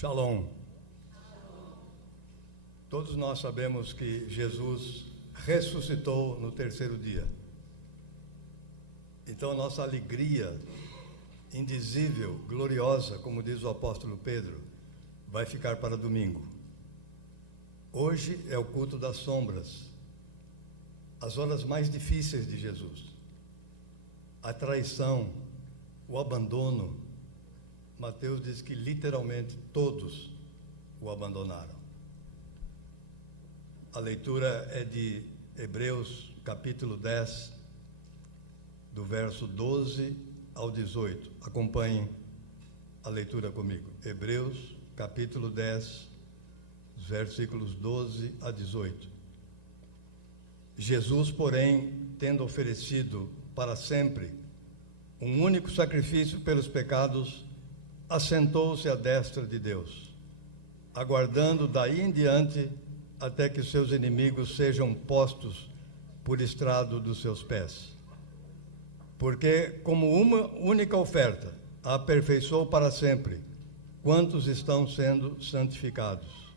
Shalom. Todos nós sabemos que Jesus ressuscitou no terceiro dia. Então, nossa alegria indizível, gloriosa, como diz o apóstolo Pedro, vai ficar para domingo. Hoje é o culto das sombras, as horas mais difíceis de Jesus. A traição, o abandono. Mateus diz que literalmente todos o abandonaram. A leitura é de Hebreus capítulo 10, do verso 12 ao 18. Acompanhem a leitura comigo. Hebreus capítulo 10, versículos 12 a 18. Jesus, porém, tendo oferecido para sempre um único sacrifício pelos pecados, assentou-se à destra de Deus, aguardando daí em diante até que seus inimigos sejam postos por estrado dos seus pés. Porque, como uma única oferta, aperfeiçoou para sempre quantos estão sendo santificados.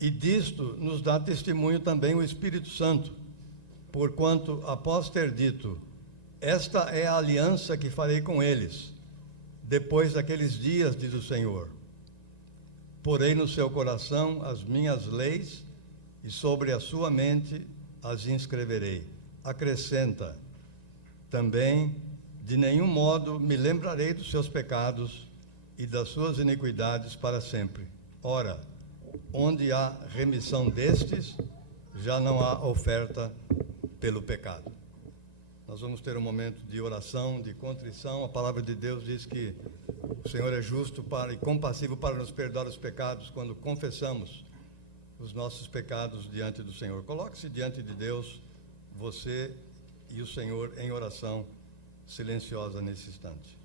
E disto nos dá testemunho também o Espírito Santo, porquanto, após ter dito: esta é a aliança que farei com eles, depois daqueles dias, diz o Senhor. Porei no seu coração as minhas leis e sobre a sua mente as inscreverei. Acrescenta também: de nenhum modo me lembrarei dos seus pecados e das suas iniquidades para sempre. Ora, onde há remissão destes, já não há oferta pelo pecado. Nós vamos ter um momento de oração, de contrição. A palavra de Deus diz que o Senhor é justo e compassivo para nos perdoar os pecados quando confessamos os nossos pecados diante do Senhor. Coloque-se diante de Deus, você e o Senhor, em oração silenciosa nesse instante.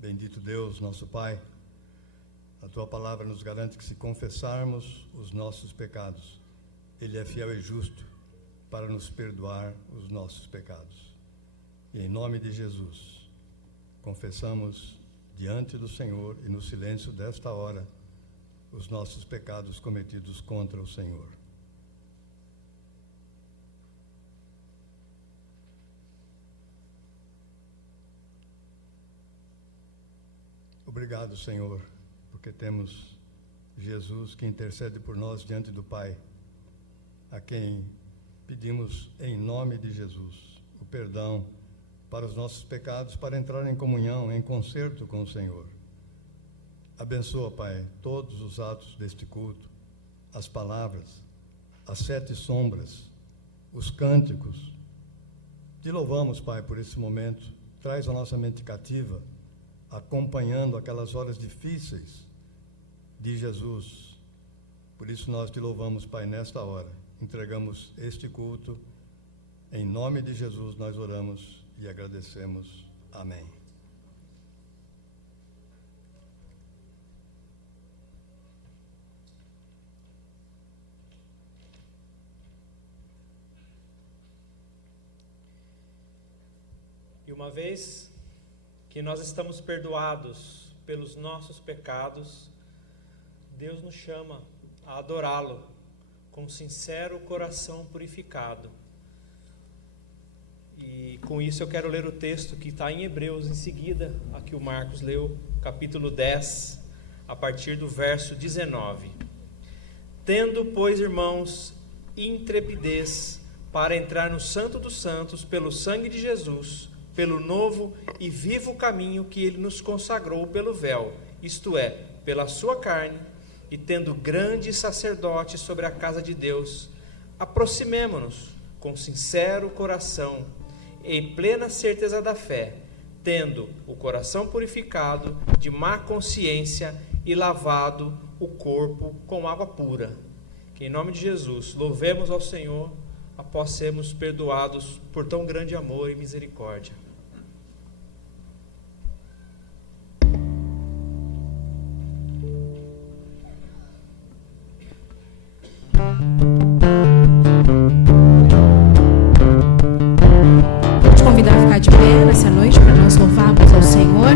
Bendito Deus, nosso Pai, a Tua palavra nos garante que se confessarmos os nossos pecados, Ele é fiel e justo para nos perdoar os nossos pecados. E em nome de Jesus, confessamos diante do Senhor e no silêncio desta hora os nossos pecados cometidos contra o Senhor. Obrigado, Senhor, porque temos Jesus que intercede por nós diante do Pai, a quem pedimos em nome de Jesus o perdão para os nossos pecados, para entrar em comunhão, em concerto com o Senhor. Abençoa, Pai, todos os atos deste culto, as palavras, as 7 sombras, os cânticos. Te louvamos, Pai, por esse momento traz a nossa mente cativa, acompanhando aquelas horas difíceis de Jesus. Por isso nós te louvamos, Pai, nesta hora. Entregamos este culto. Em nome de Jesus nós oramos e agradecemos. Amém. E uma vez que nós estamos perdoados pelos nossos pecados, Deus nos chama a adorá-lo com sincero coração purificado. E com isso eu quero ler o texto que está em Hebreus em seguida, a que o Marcos leu, capítulo 10, a partir do verso 19. Tendo, pois, irmãos, intrepidez para entrar no Santo dos Santos pelo sangue de Jesus, pelo novo e vivo caminho que ele nos consagrou pelo véu, isto é, pela sua carne, e tendo grande sacerdote sobre a casa de Deus, aproximemo-nos com sincero coração, em plena certeza da fé, tendo o coração purificado de má consciência e lavado o corpo com água pura. Que em nome de Jesus louvemos ao Senhor após sermos perdoados por tão grande amor e misericórdia. Vou te convidar a ficar de pé nessa noite para nós louvarmos ao Senhor,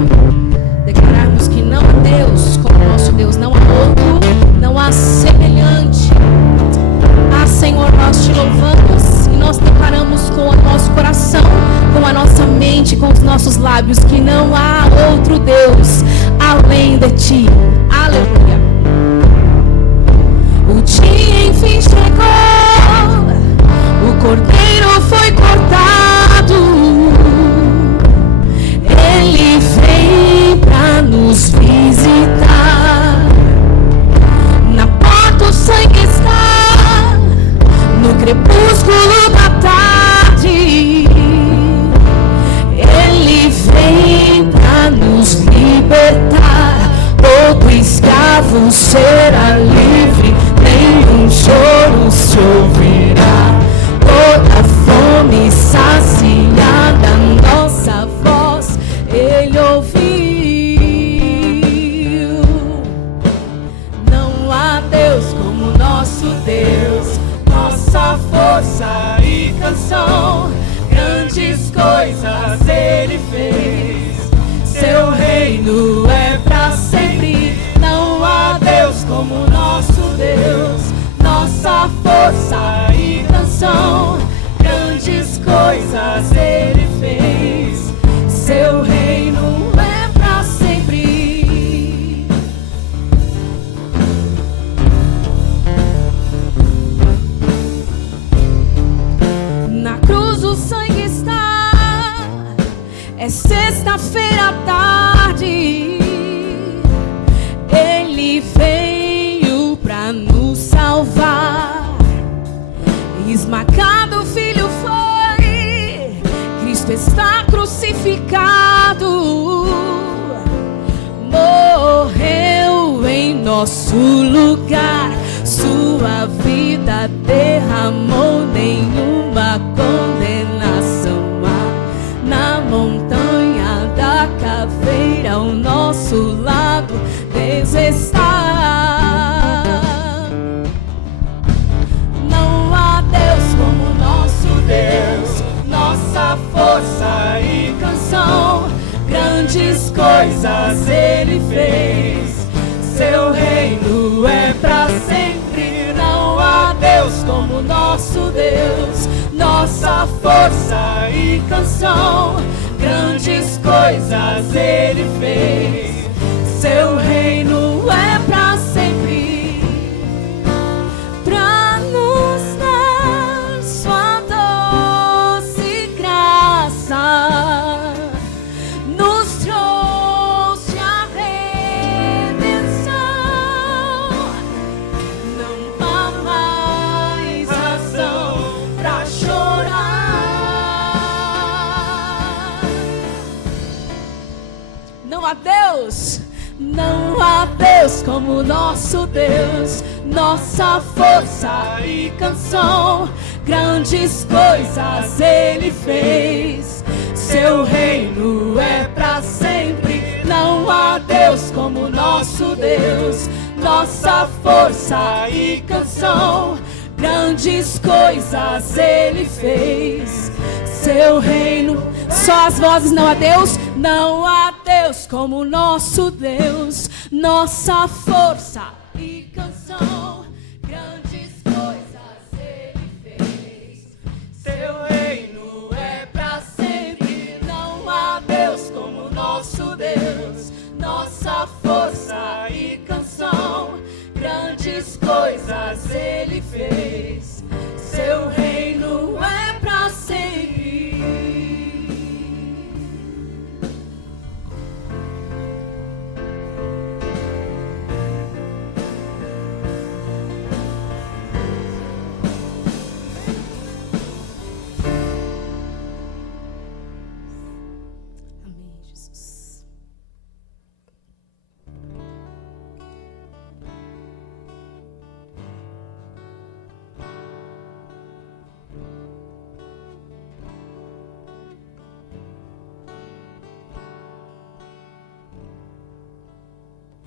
declararmos que não há Deus como nosso Deus, não há outro, não há semelhante. Ah, Senhor, nós te louvamos e nós declaramos com o nosso coração, com a nossa mente, com os nossos lábios, que não há outro Deus além de ti. Aleluia. O dia enfim chegou, o cordeiro foi cortado, ele vem pra nos visitar. Na porta o sangue está, no crepúsculo da tarde, ele vem pra nos libertar. Todo escravo será livre, nenhum choro se ouvirá. Toda fome saciada, nossa voz ele ouviu. Não há Deus como nosso Deus, nossa força e canção. Grandes coisas ele fez, seu reino é pra sempre. Não há Deus como nosso Deus, nossa força e canção. Grandes coisas ele fez, seu reino é pra sempre. Na cruz o sangue está, é sexta-feira à tarde, ele veio pra nos salvar. Esmagado o filho foi, Cristo está crucificado, morreu em nosso lugar, sua vida derramou, nenhuma condenação há. Na montanha da caveira ao nosso lado Deus está. Não há Deus como nosso Deus, nossa força e canção. Grandes coisas ele fez, seu reino é pra sempre. Não há Deus como nosso Deus, nossa força e canção. Grandes coisas ele fez, seu reino é pra sempre. Pra nos dar sua doce graça, nos trouxe a redenção. Não há mais razão pra chorar. há Deus, não há Deus como nosso Deus, nossa força e canção. Grandes coisas Ele fez, seu reino é pra sempre. Não há Deus como nosso Deus, nossa força e canção. Grandes coisas Ele fez, seu reino. Só as vozes, não há Deus, não há Deus como nosso Deus, nossa força e canção. Grandes coisas Ele fez, seu reino é pra sempre. Não há Deus como nosso Deus, nossa força e canção. Grandes coisas Ele fez, seu reino é pra sempre. Amém, Jesus.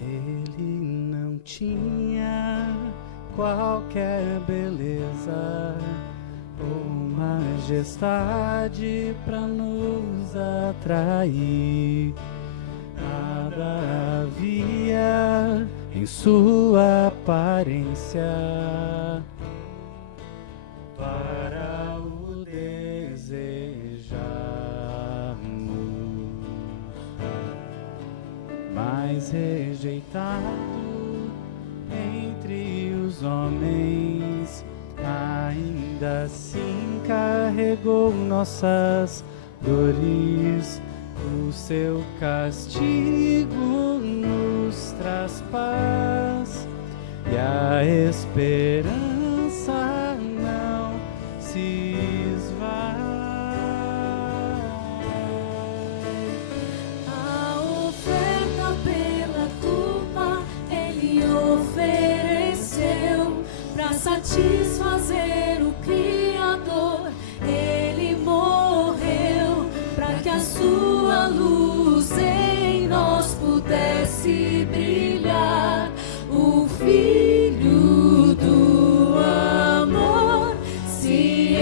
Ele não tinha qualquer beleza ou majestade para nos atrair. Nada havia em sua aparência para o desejarmos, mas rejeitado entre os homens, ainda assim carregou nossas dores. O seu castigo nos traz paz e a esperança não se esvai. A oferta pela culpa Ele ofereceu para satisfazer o Criador. Ele morreu para que a sua luz em nós pudesse brilhar. O Filho do amor se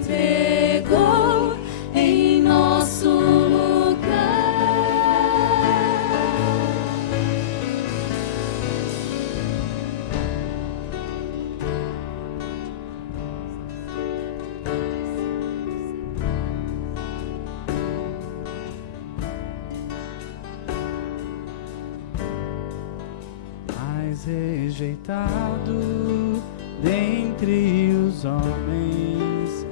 entregou em nosso lugar. Mais rejeitado dentre os homens,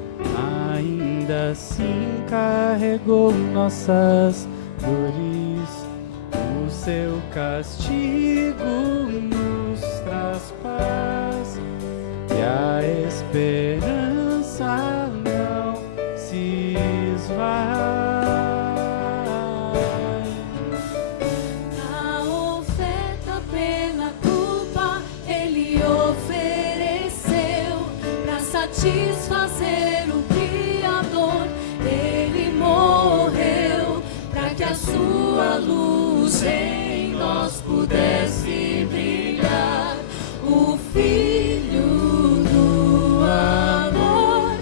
ainda assim carregou nossas dores. O seu castigo nos traz paz e a esperança não se esvai. A oferta pela culpa Ele ofereceu para satisfazer o Criador. Ele morreu para que a sua luz em nós pudesse brilhar. O Filho do amor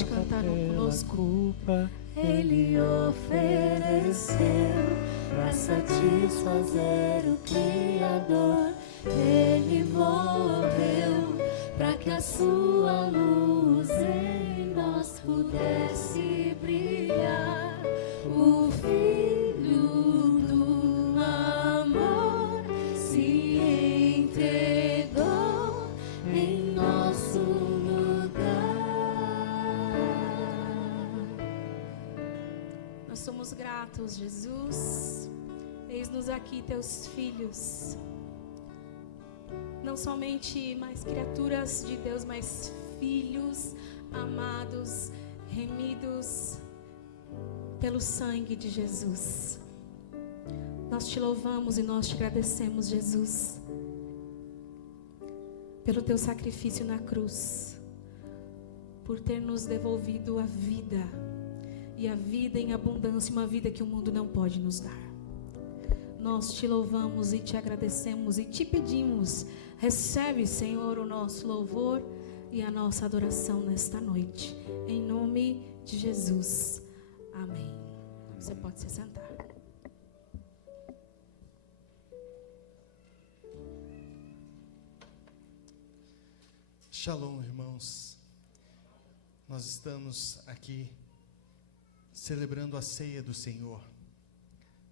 pode cantar conosco. culpa Ele ofereceu para satisfazer o Criador. Ele morreu para que a sua luz em nós pudesse brilhar. O Filho do amor se entregou em nosso lugar. Nós somos gratos, Jesus. Eis-nos aqui, teus filhos. Não somente mais criaturas de Deus, mas filhos amados, remidos pelo sangue de Jesus. Nós te louvamos e nós te agradecemos, Jesus, pelo teu sacrifício na cruz, por ter nos devolvido a vida, e a vida em abundância, uma vida que o mundo não pode nos dar. Nós te louvamos e te agradecemos e te pedimos, recebe, Senhor, o nosso louvor e a nossa adoração nesta noite, em nome de Jesus, amém. Você pode se sentar. Shalom, irmãos. Nós estamos aqui celebrando a ceia do Senhor,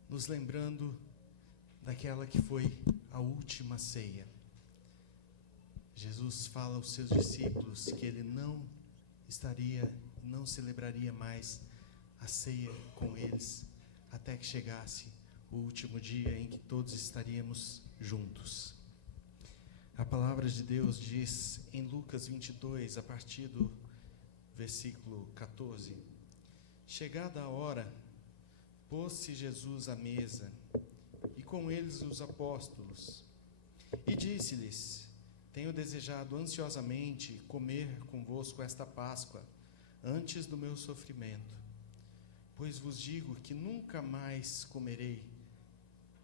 nos lembrando daquela que foi a última ceia. Jesus fala aos seus discípulos que ele não celebraria mais a ceia com eles até que chegasse o último dia em que todos estaríamos juntos. A palavra de Deus diz em Lucas 22, a partir do versículo 14: Chegada a hora, pôs-se Jesus à mesa, e com eles os apóstolos, e disse-lhes: Tenho desejado ansiosamente comer convosco esta Páscoa, antes do meu sofrimento. Pois vos digo que nunca mais comerei,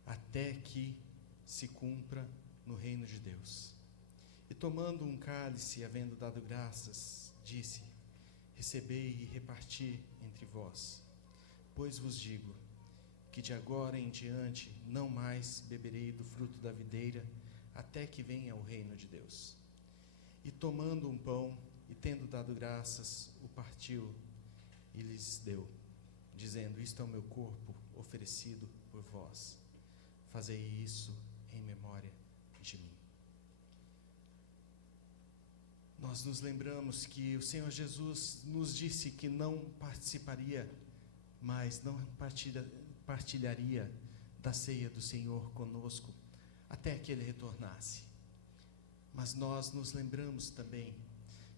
até que se cumpra no reino de Deus. E tomando um cálice, havendo dado graças, disse: Recebei e reparti entre vós. Pois vos digo que de agora em diante não mais beberei do fruto da videira, até que venha o reino de Deus. E tomando um pão, e tendo dado graças, o partiu e lhes deu, dizendo: Isto é o meu corpo oferecido por vós. Fazei isso em memória de mim. Nós nos lembramos que o Senhor Jesus nos disse que não participaria mais, não partilharia da ceia do Senhor conosco até que Ele retornasse. Mas nós nos lembramos também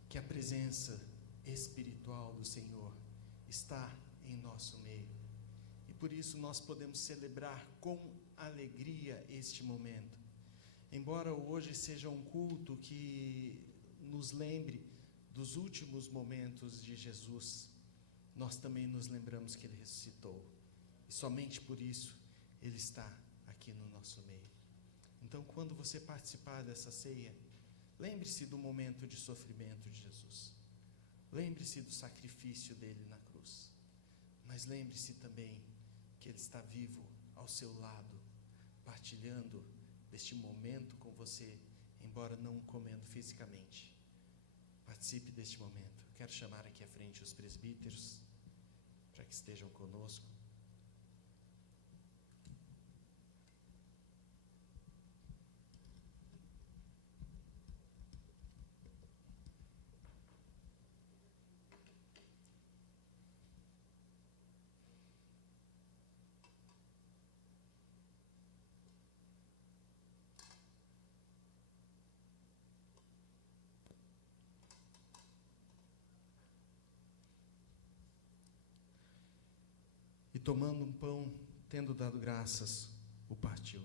que a presença espiritual do Senhor está em nosso meio. E por isso nós podemos celebrar com alegria este momento. Embora hoje seja um culto que nos lembre dos últimos momentos de Jesus, nós também nos lembramos que Ele ressuscitou. E somente por isso Ele está aqui no nosso meio. Então, quando você participar dessa ceia, lembre-se do momento de sofrimento de Jesus. Lembre-se do sacrifício dele na cruz. Mas lembre-se também que Ele está vivo ao seu lado, partilhando deste momento com você, embora não comendo fisicamente. Participe deste momento. Quero chamar aqui à frente os presbíteros para que estejam conosco. E tomando um pão, tendo dado graças, o partiu.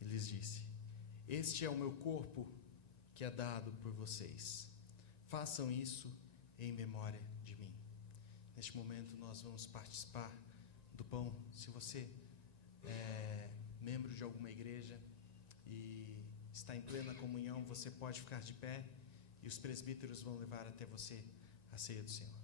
E lhes disse: Este é o meu corpo que é dado por vocês. Façam isso em memória de mim. Neste momento nós vamos participar do pão. Se você é membro de alguma igreja e está em plena comunhão, você pode ficar de pé e os presbíteros vão levar até você a ceia do Senhor.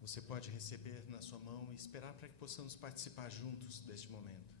Você pode receber na sua mão e esperar para que possamos participar juntos deste momento.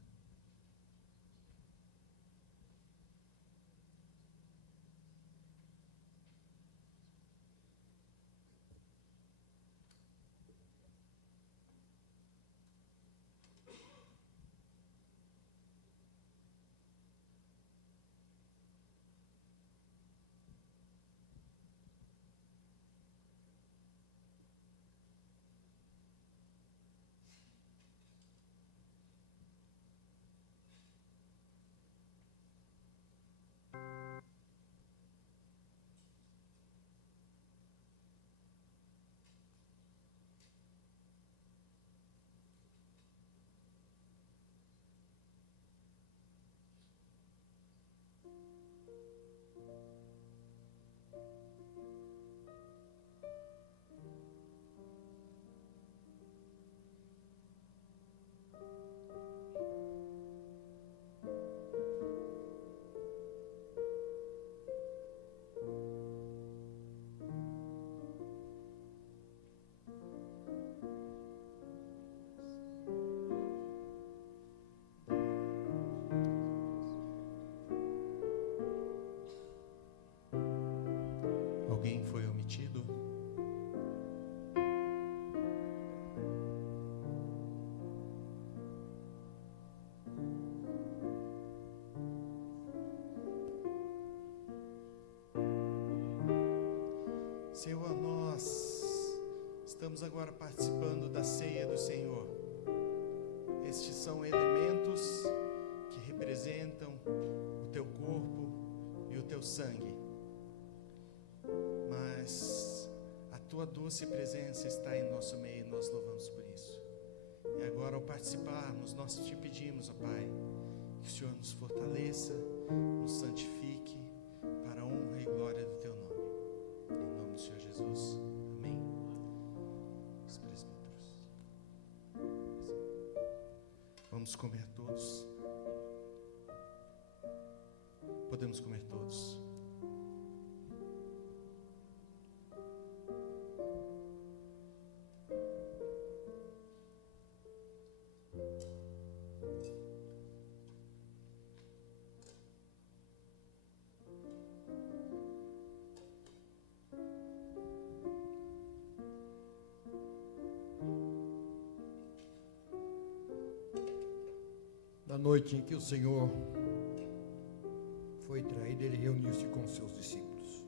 Alguém foi omitido? Senhor, nós estamos agora participando da ceia do Senhor. Estes são elementos que representam o teu corpo e o teu sangue. Mas a tua doce presença está em nosso meio e nós louvamos por isso. E agora, ao participarmos, nós te pedimos, ó Pai, que o Senhor nos fortaleça, nos santifique para a honra e glória do teu nome. Em nome do Senhor Jesus. Amém. Os presbíteros. Vamos comer todos. Podemos comer todos. Na noite em que o Senhor foi traído, ele reuniu-se com seus discípulos.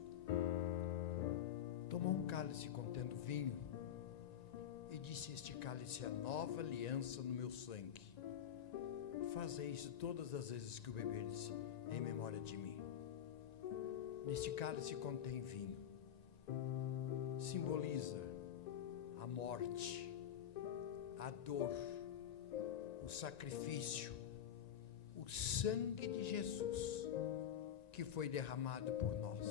Tomou um cálice contendo vinho e disse: este cálice é a nova aliança no meu sangue. Fazei isso todas as vezes que o beberdes em memória de mim. Neste cálice contém vinho. Simboliza a morte, a dor, o sacrifício, o sangue de Jesus que foi derramado por nós.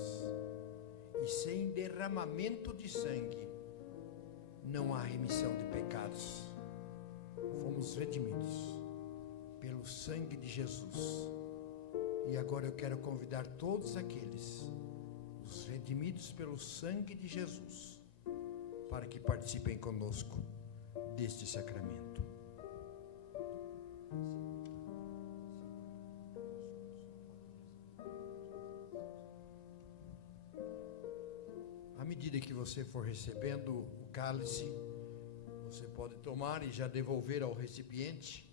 E sem derramamento de sangue não há remissão de pecados. Fomos redimidos pelo sangue de Jesus. E agora eu quero convidar todos aqueles, os redimidos pelo sangue de Jesus, para que participem conosco deste sacramento. À medida que você for recebendo o cálice, você pode tomar e já devolver ao recipiente.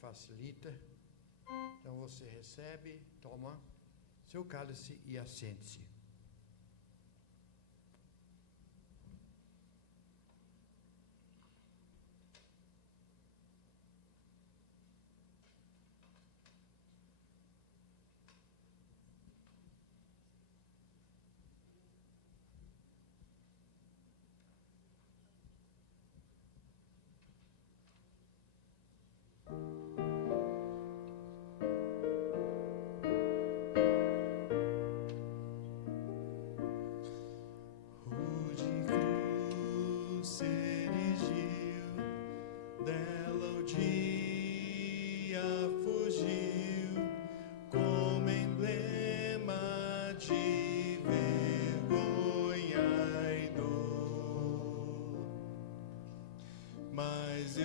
Facilita. Então você recebe, toma seu cálice e assente-se.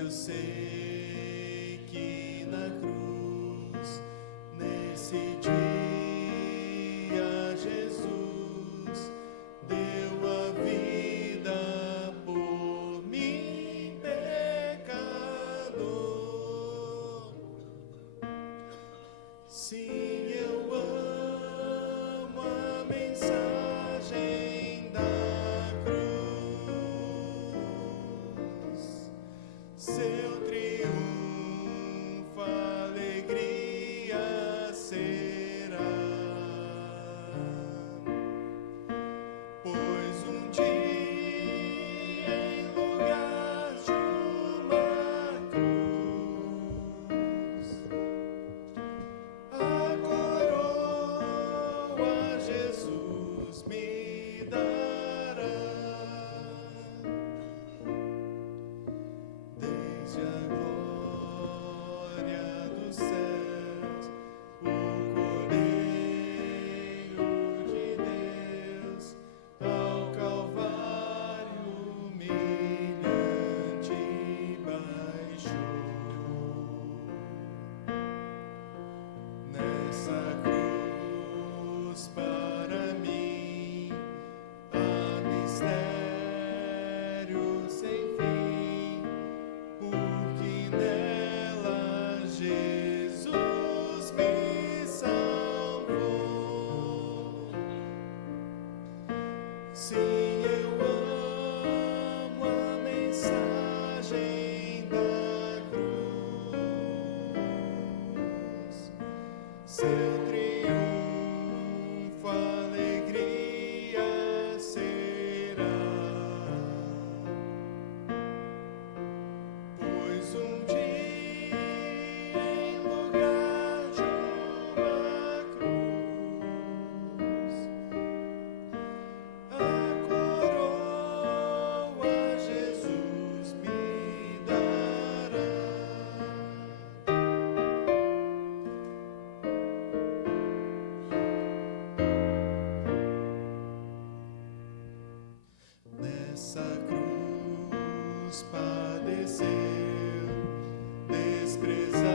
Eu sei que na cruz, nesse dia, Jesus deu a vida por mim, pecador. Sim, eu amo a mensagem da cruz. Seu triunfo, alegria será. Pois um dia, em lugar de uma cruz, a coroa Jesus me dará. Desde a glória dos céus, o Cordeiro de Deus ao Calvário humilhante baixou. Nessa cruz para mim há mistério sem fim, porque nela Jesus me salvou. Sim, eu amo a mensagem da cruz. Seu triunfo, alegria será. Pois um dia, em lugar de uma cruz, a coroa Jesus me dará. Nessa cruz padeceu, desprezado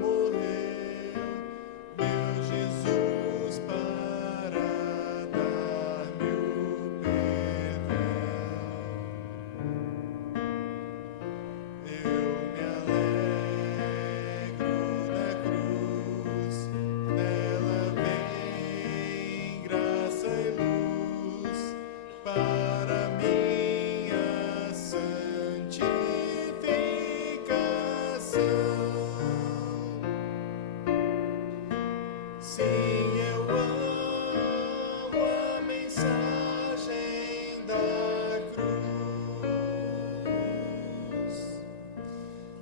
morreu, meu Jesus para dar-me o perdão. Eu me alegro na cruz, nela vem graça e luz para minha santificação. Sim, eu amo a mensagem da cruz.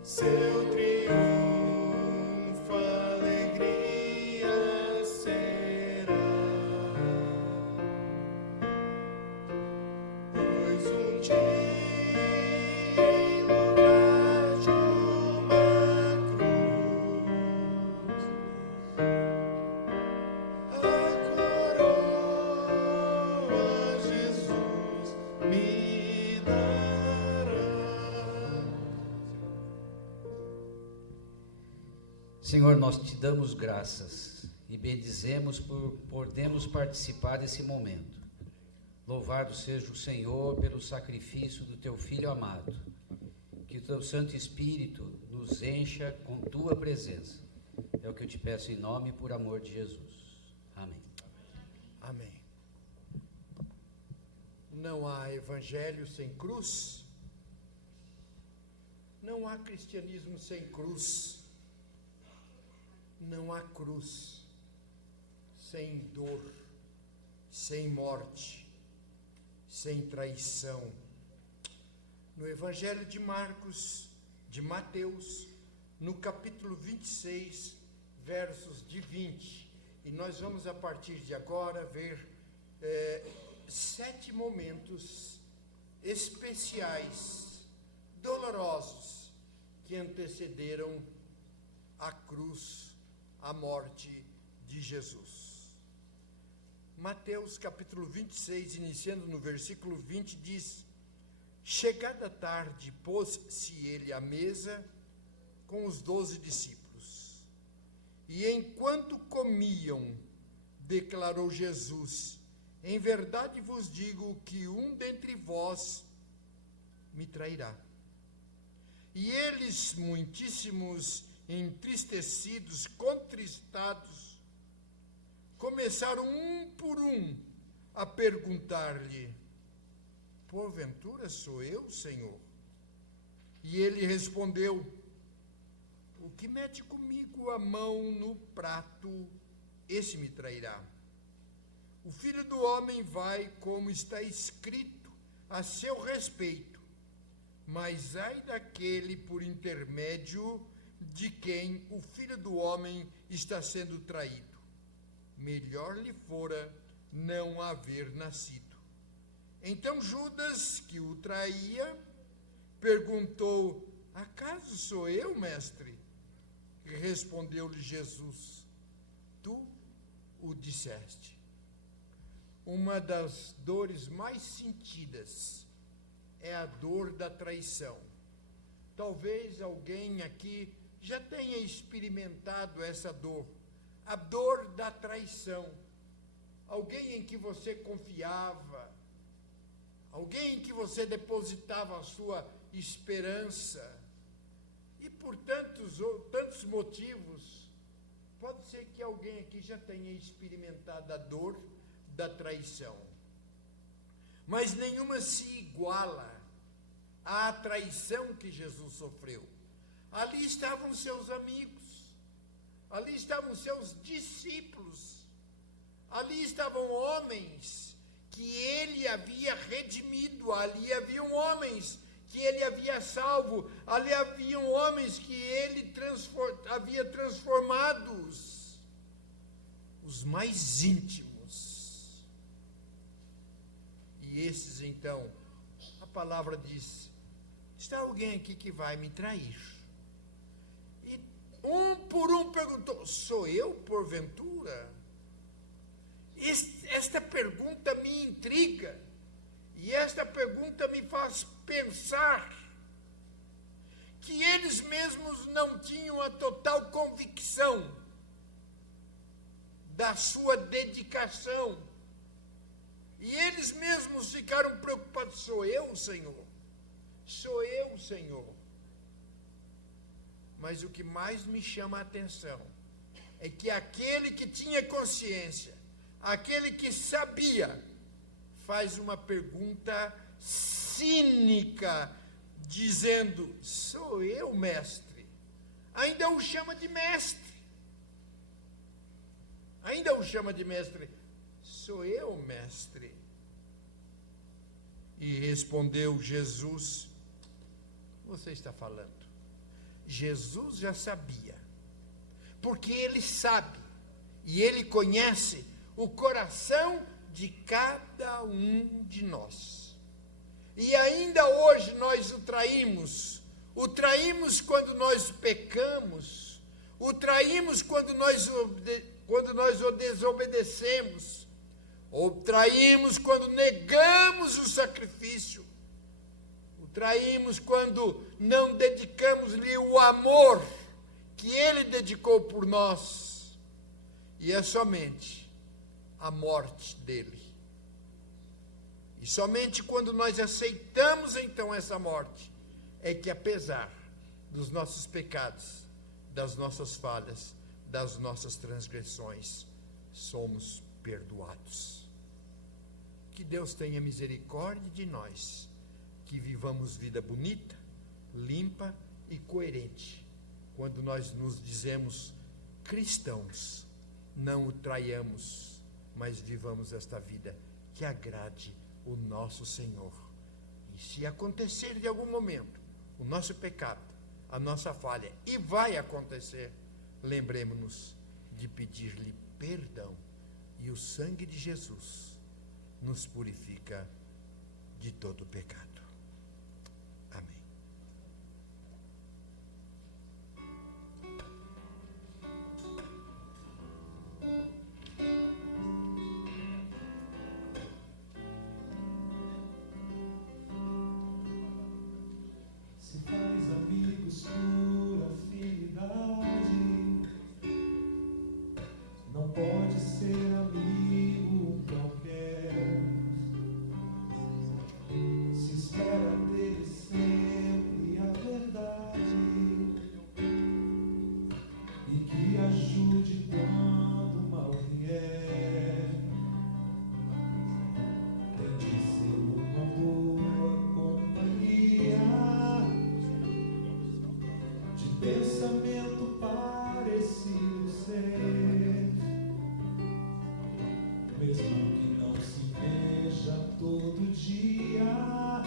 Seu triunfo, alegria será. Pois um dia, em lugar de uma cruz, a coroa Jesus me dará. Senhor, nós te damos graças e bendizemos por podermos participar desse momento. Louvado seja o Senhor pelo sacrifício do teu Filho amado. Que o teu Santo Espírito nos encha com tua presença. É o que eu te peço em nome e por amor de Jesus. Amém. Amém. Não há evangelho sem cruz. Não há cristianismo sem cruz. Não há cruz sem dor, sem morte, sem traição. No Evangelho de Marcos, de Mateus, no capítulo 26, versos de 20. E nós vamos, a partir de agora, ver 7 momentos especiais, dolorosos, que antecederam a cruz, a morte de Jesus. Mateus capítulo 26, iniciando no versículo 20, diz: Chegada a tarde, pôs-se ele à mesa com os 12 discípulos. E enquanto comiam, declarou Jesus: em verdade vos digo que um dentre vós me trairá. E eles, muitíssimos entristecidos, contristados, começaram um por um a perguntar-lhe: porventura sou eu, Senhor? E ele respondeu: o que mete comigo a mão no prato, esse me trairá. O Filho do Homem vai, como está escrito a seu respeito, mas ai daquele por intermédio de quem o Filho do Homem está sendo traído. Melhor lhe fora não haver nascido. Então Judas, que o traía, perguntou: acaso sou eu, mestre? E respondeu-lhe Jesus: tu o disseste. Uma das dores mais sentidas é a dor da traição. Talvez alguém aqui já tenha experimentado essa dor, a dor da traição. Alguém em que você confiava, alguém em que você depositava a sua esperança, e por tantos motivos, pode ser que alguém aqui já tenha experimentado a dor da traição. Mas nenhuma se iguala à traição que Jesus sofreu. Ali estavam seus amigos, ali estavam seus discípulos, ali estavam homens que ele havia redimido, ali haviam homens que ele havia salvo, ali haviam homens que ele havia transformados, os mais íntimos. E esses, então, a palavra diz: está alguém aqui que vai me trair? E um por um perguntou: sou eu, porventura? Esta pergunta me intriga, e esta pergunta me faz pensar que eles mesmos não tinham a total convicção da sua dedicação. E eles mesmos ficaram preocupados: sou eu, Senhor? Sou eu, Senhor? Mas o que mais me chama a atenção é que aquele que tinha consciência, aquele que sabia, faz uma pergunta cínica, dizendo: sou eu, mestre? Ainda o chama de mestre. Ainda o chama de mestre. Sou eu, mestre? E respondeu Jesus: você está falando. Jesus já sabia, porque ele sabe e ele conhece o coração de cada um de nós. E ainda hoje nós o traímos quando nós pecamos, o traímos quando nós o desobedecemos, ou traímos quando negamos o sacrifício, o traímos quando não dedicamos-lhe o amor que ele dedicou por nós, e é somente a morte dele. E somente quando nós aceitamos então essa morte, é que apesar dos nossos pecados, das nossas falhas, das nossas transgressões, somos perdoados. Que Deus tenha misericórdia de nós, que vivamos vida bonita, limpa e coerente. Quando nós nos dizemos cristãos, não o traiamos, mas vivamos esta vida que agrade o nosso Senhor. E se acontecer de algum momento o nosso pecado, a nossa falha, e vai acontecer, lembremos-nos de pedir-lhe perdão, e o sangue de Jesus nos purifica de todo pecado. Amém. pensamento parecido ser, mesmo que não se veja todo dia,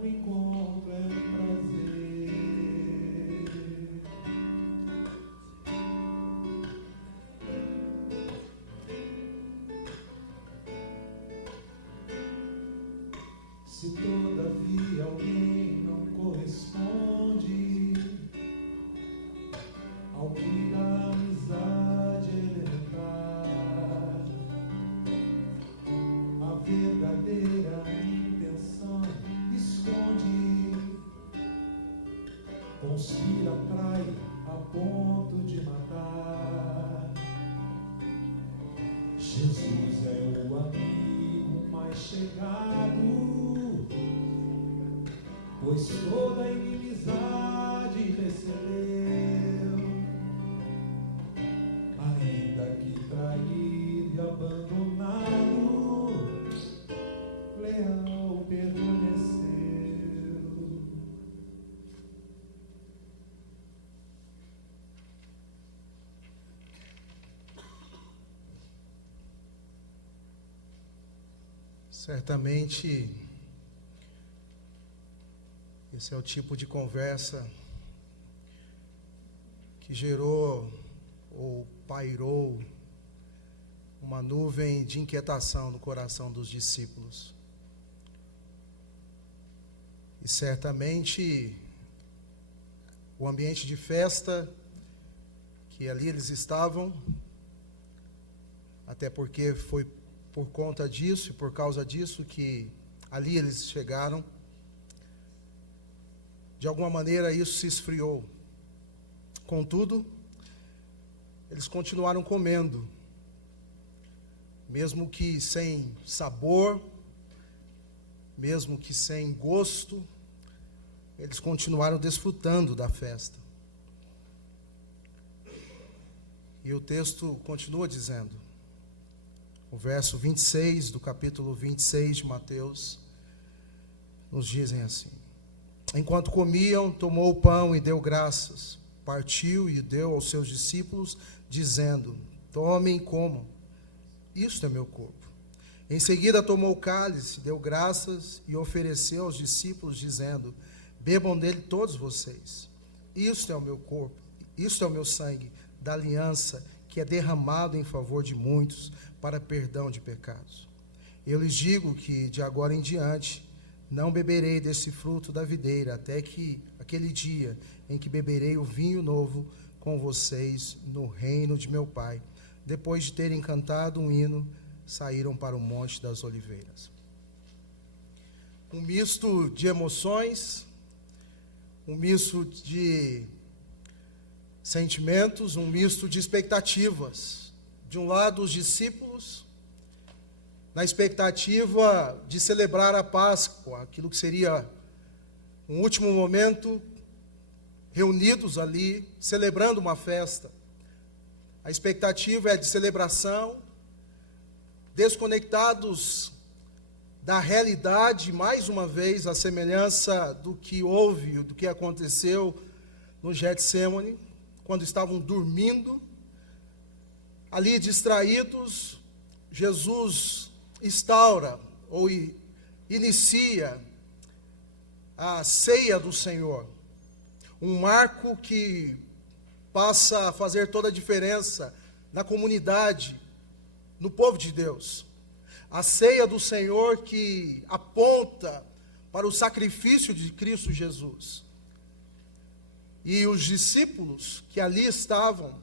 o encontro é um prazer. Se todavia alguém não corresponde ao que da amizade elementar, a verdadeira intenção esconde, conspira, trai a ponto de matar. Jesus é o amigo mais chegado, pois toda a inimizade recebeu, ainda que traído e abandonado, leal permaneceu. Certamente, esse é o tipo de conversa que gerou ou pairou uma nuvem de inquietação no coração dos discípulos. E certamente o ambiente de festa que ali eles estavam, até porque foi por conta disso e por causa disso que ali eles chegaram, de alguma maneira isso se esfriou. Contudo, eles continuaram comendo, mesmo que sem sabor, mesmo que sem gosto, eles continuaram desfrutando da festa. E o texto continua dizendo, o verso 26 do capítulo 26 de Mateus, nos dizem assim: enquanto comiam, tomou o pão e deu graças, partiu e deu aos seus discípulos, dizendo: tomem e comam, isto é meu corpo. Em seguida tomou o cálice, deu graças e ofereceu aos discípulos, dizendo: bebam dele todos vocês, isto é o meu corpo, isto é o meu sangue da aliança, que é derramado em favor de muitos para perdão de pecados. Eu lhes digo que de agora em diante não beberei desse fruto da videira, até que aquele dia em que beberei o vinho novo com vocês no reino de meu Pai. Depois de terem cantado um hino, saíram para o Monte das Oliveiras. Um misto de emoções, um misto de sentimentos, um misto de expectativas. De um lado, os discípulos, na expectativa de celebrar a Páscoa, aquilo que seria um último momento, reunidos ali, celebrando uma festa. A expectativa é de celebração, desconectados da realidade, mais uma vez, a semelhança do que houve, do que aconteceu no Getsêmani, quando estavam dormindo. Ali, distraídos, Jesus instaura ou inicia a ceia do Senhor. Um marco que passa a fazer toda a diferença na comunidade, no povo de Deus. A ceia do Senhor que aponta para o sacrifício de Cristo Jesus. E os discípulos que ali estavam,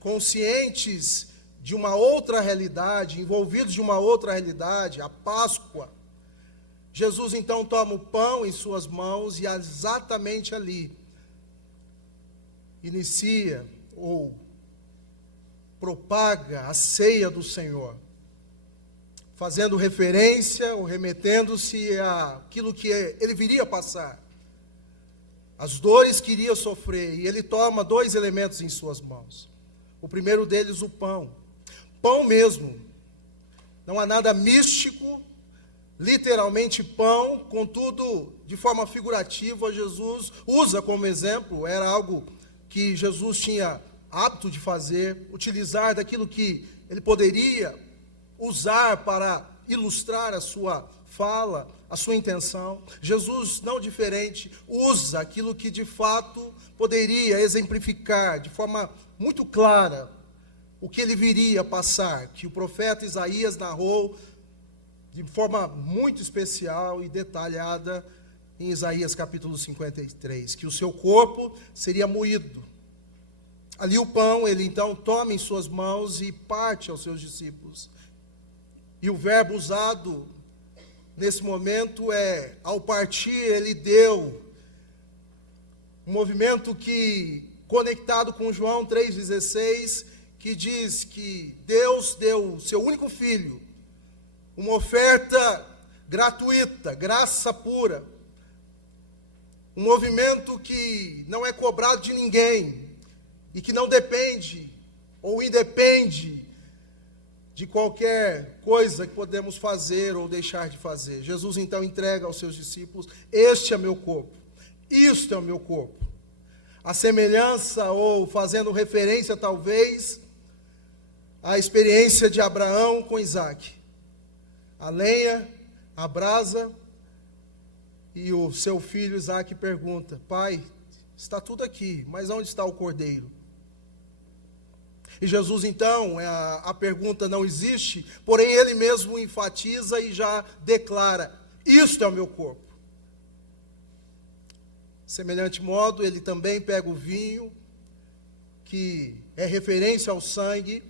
conscientes de uma outra realidade, envolvidos de uma outra realidade, a Páscoa. Jesus então toma o pão em suas mãos e exatamente ali inicia ou propaga a ceia do Senhor, fazendo referência ou remetendo-se àquilo que ele viria passar, as dores que iria sofrer, e ele toma dois elementos em suas mãos. O primeiro deles, o pão. Pão mesmo. Não há nada místico, literalmente pão, contudo, de forma figurativa, Jesus usa como exemplo, era algo que Jesus tinha hábito de fazer, utilizar daquilo que ele poderia usar para ilustrar a sua fala, a sua intenção. Jesus, não diferente, usa aquilo que de fato poderia exemplificar de forma muito clara o que ele viria a passar, que o profeta Isaías narrou de forma muito especial e detalhada em Isaías capítulo 53, que o seu corpo seria moído. Ali o pão, ele então toma em suas mãos e parte aos seus discípulos. E o verbo usado nesse momento é, ao partir, ele deu um movimento que, conectado com João 3,16, que diz que Deus deu o seu único filho, uma oferta gratuita, graça pura, um movimento que não é cobrado de ninguém, e que não depende, ou independe, de qualquer coisa que podemos fazer ou deixar de fazer. Jesus então entrega aos seus discípulos: este é meu corpo, isto é o meu corpo. A semelhança, ou fazendo referência talvez, à experiência de Abraão com Isaac. A lenha, a brasa, e o seu filho Isaac pergunta: pai, está tudo aqui, mas onde está o cordeiro? E Jesus então, a pergunta não existe, porém ele mesmo enfatiza e já declara: isto é o meu corpo. Semelhante modo, ele também pega o vinho, que é referência ao sangue,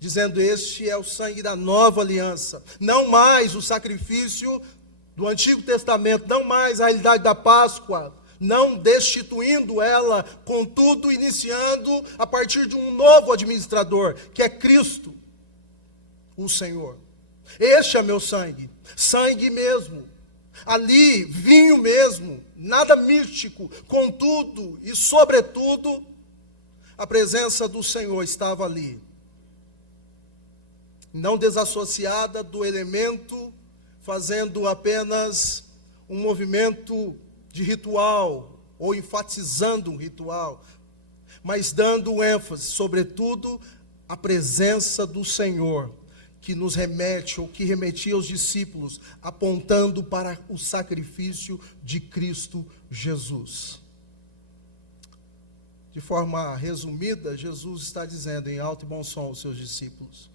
dizendo: este é o sangue da nova aliança. Não mais o sacrifício do Antigo Testamento, não mais a realidade da Páscoa, não destituindo ela, contudo iniciando a partir de um novo administrador, que é Cristo, o Senhor. Este é meu sangue, sangue mesmo, ali vinho mesmo, nada místico, contudo e sobretudo, a presença do Senhor estava ali, não desassociada do elemento, fazendo apenas um movimento de ritual, ou enfatizando um ritual, mas dando ênfase, sobretudo, à presença do Senhor, que nos remete, ou que remetia aos discípulos, apontando para o sacrifício de Cristo Jesus. De forma resumida, Jesus está dizendo em alto e bom som aos seus discípulos: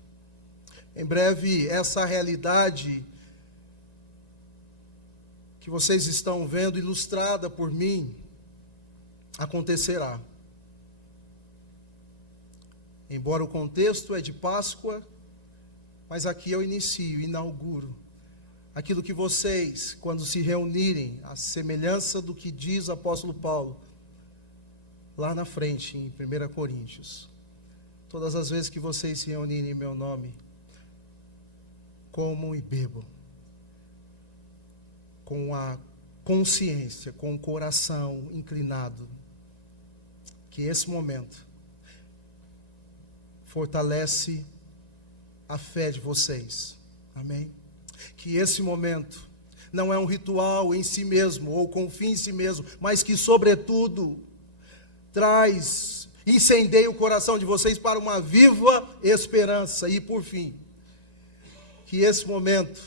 em breve, essa realidade que vocês estão vendo ilustrada por mim acontecerá. Embora o contexto é de Páscoa, mas aqui eu inauguro aquilo que vocês, quando se reunirem, a semelhança do que diz o apóstolo Paulo, lá na frente, em 1 Coríntios. Todas as vezes que vocês se reunirem em meu nome, comam e bebam, com a consciência, com o coração inclinado, que esse momento fortalece a fé de vocês, amém? Que esse momento não é um ritual em si mesmo, ou com fim em si mesmo, mas que sobretudo incendeia o coração de vocês para uma viva esperança. E por fim, que esse momento,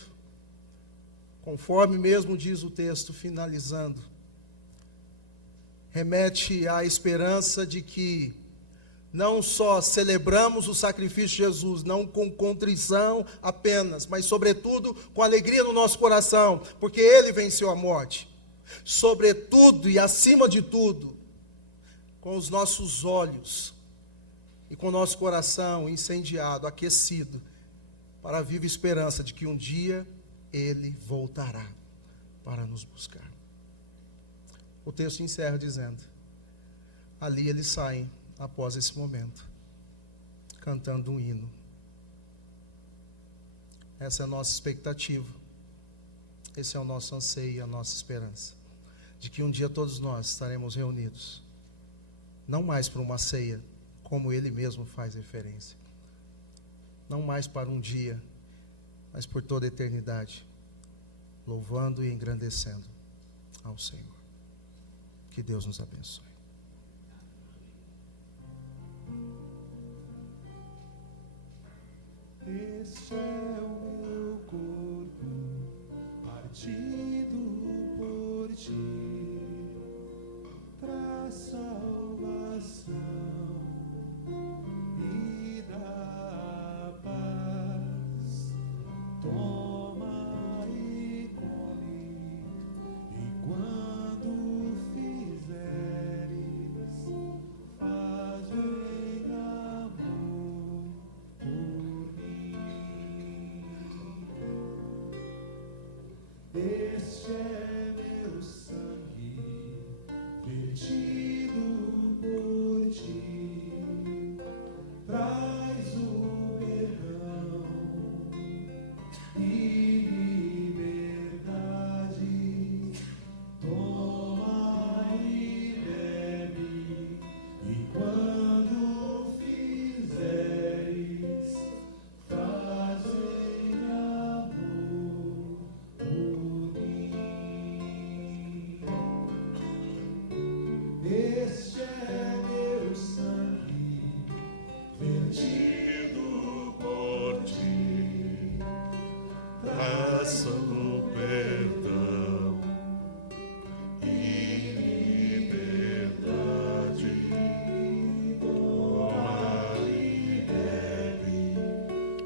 conforme mesmo diz o texto, finalizando, remete à esperança de que não só celebramos o sacrifício de Jesus, não com contrição apenas, mas sobretudo com alegria no nosso coração, porque Ele venceu a morte. Sobretudo e acima de tudo, com os nossos olhos e com o nosso coração incendiado, aquecido, para a viva esperança de que um dia Ele voltará para nos buscar. O texto encerra dizendo: ali eles saem após esse momento, cantando um hino. Essa é a nossa expectativa, esse é o nosso anseio e a nossa esperança, de que um dia todos nós estaremos reunidos, não mais para uma ceia, como Ele mesmo faz referência, não mais para um dia, mas por toda a eternidade, louvando e engrandecendo ao Senhor. Que Deus nos abençoe. Este é o meu corpo, partido por ti, pra salvação e da paz. Toma e come, e quando fizeres, faz em amor por mim. Este é meu sangue, vertido por ti, traz o perdão e liberdade. Toma e bebe, e quando fizeres, faz em amor por mim. Este é meu sangue, vertido por ti, traz o perdão e liberdade. Toma e bebe,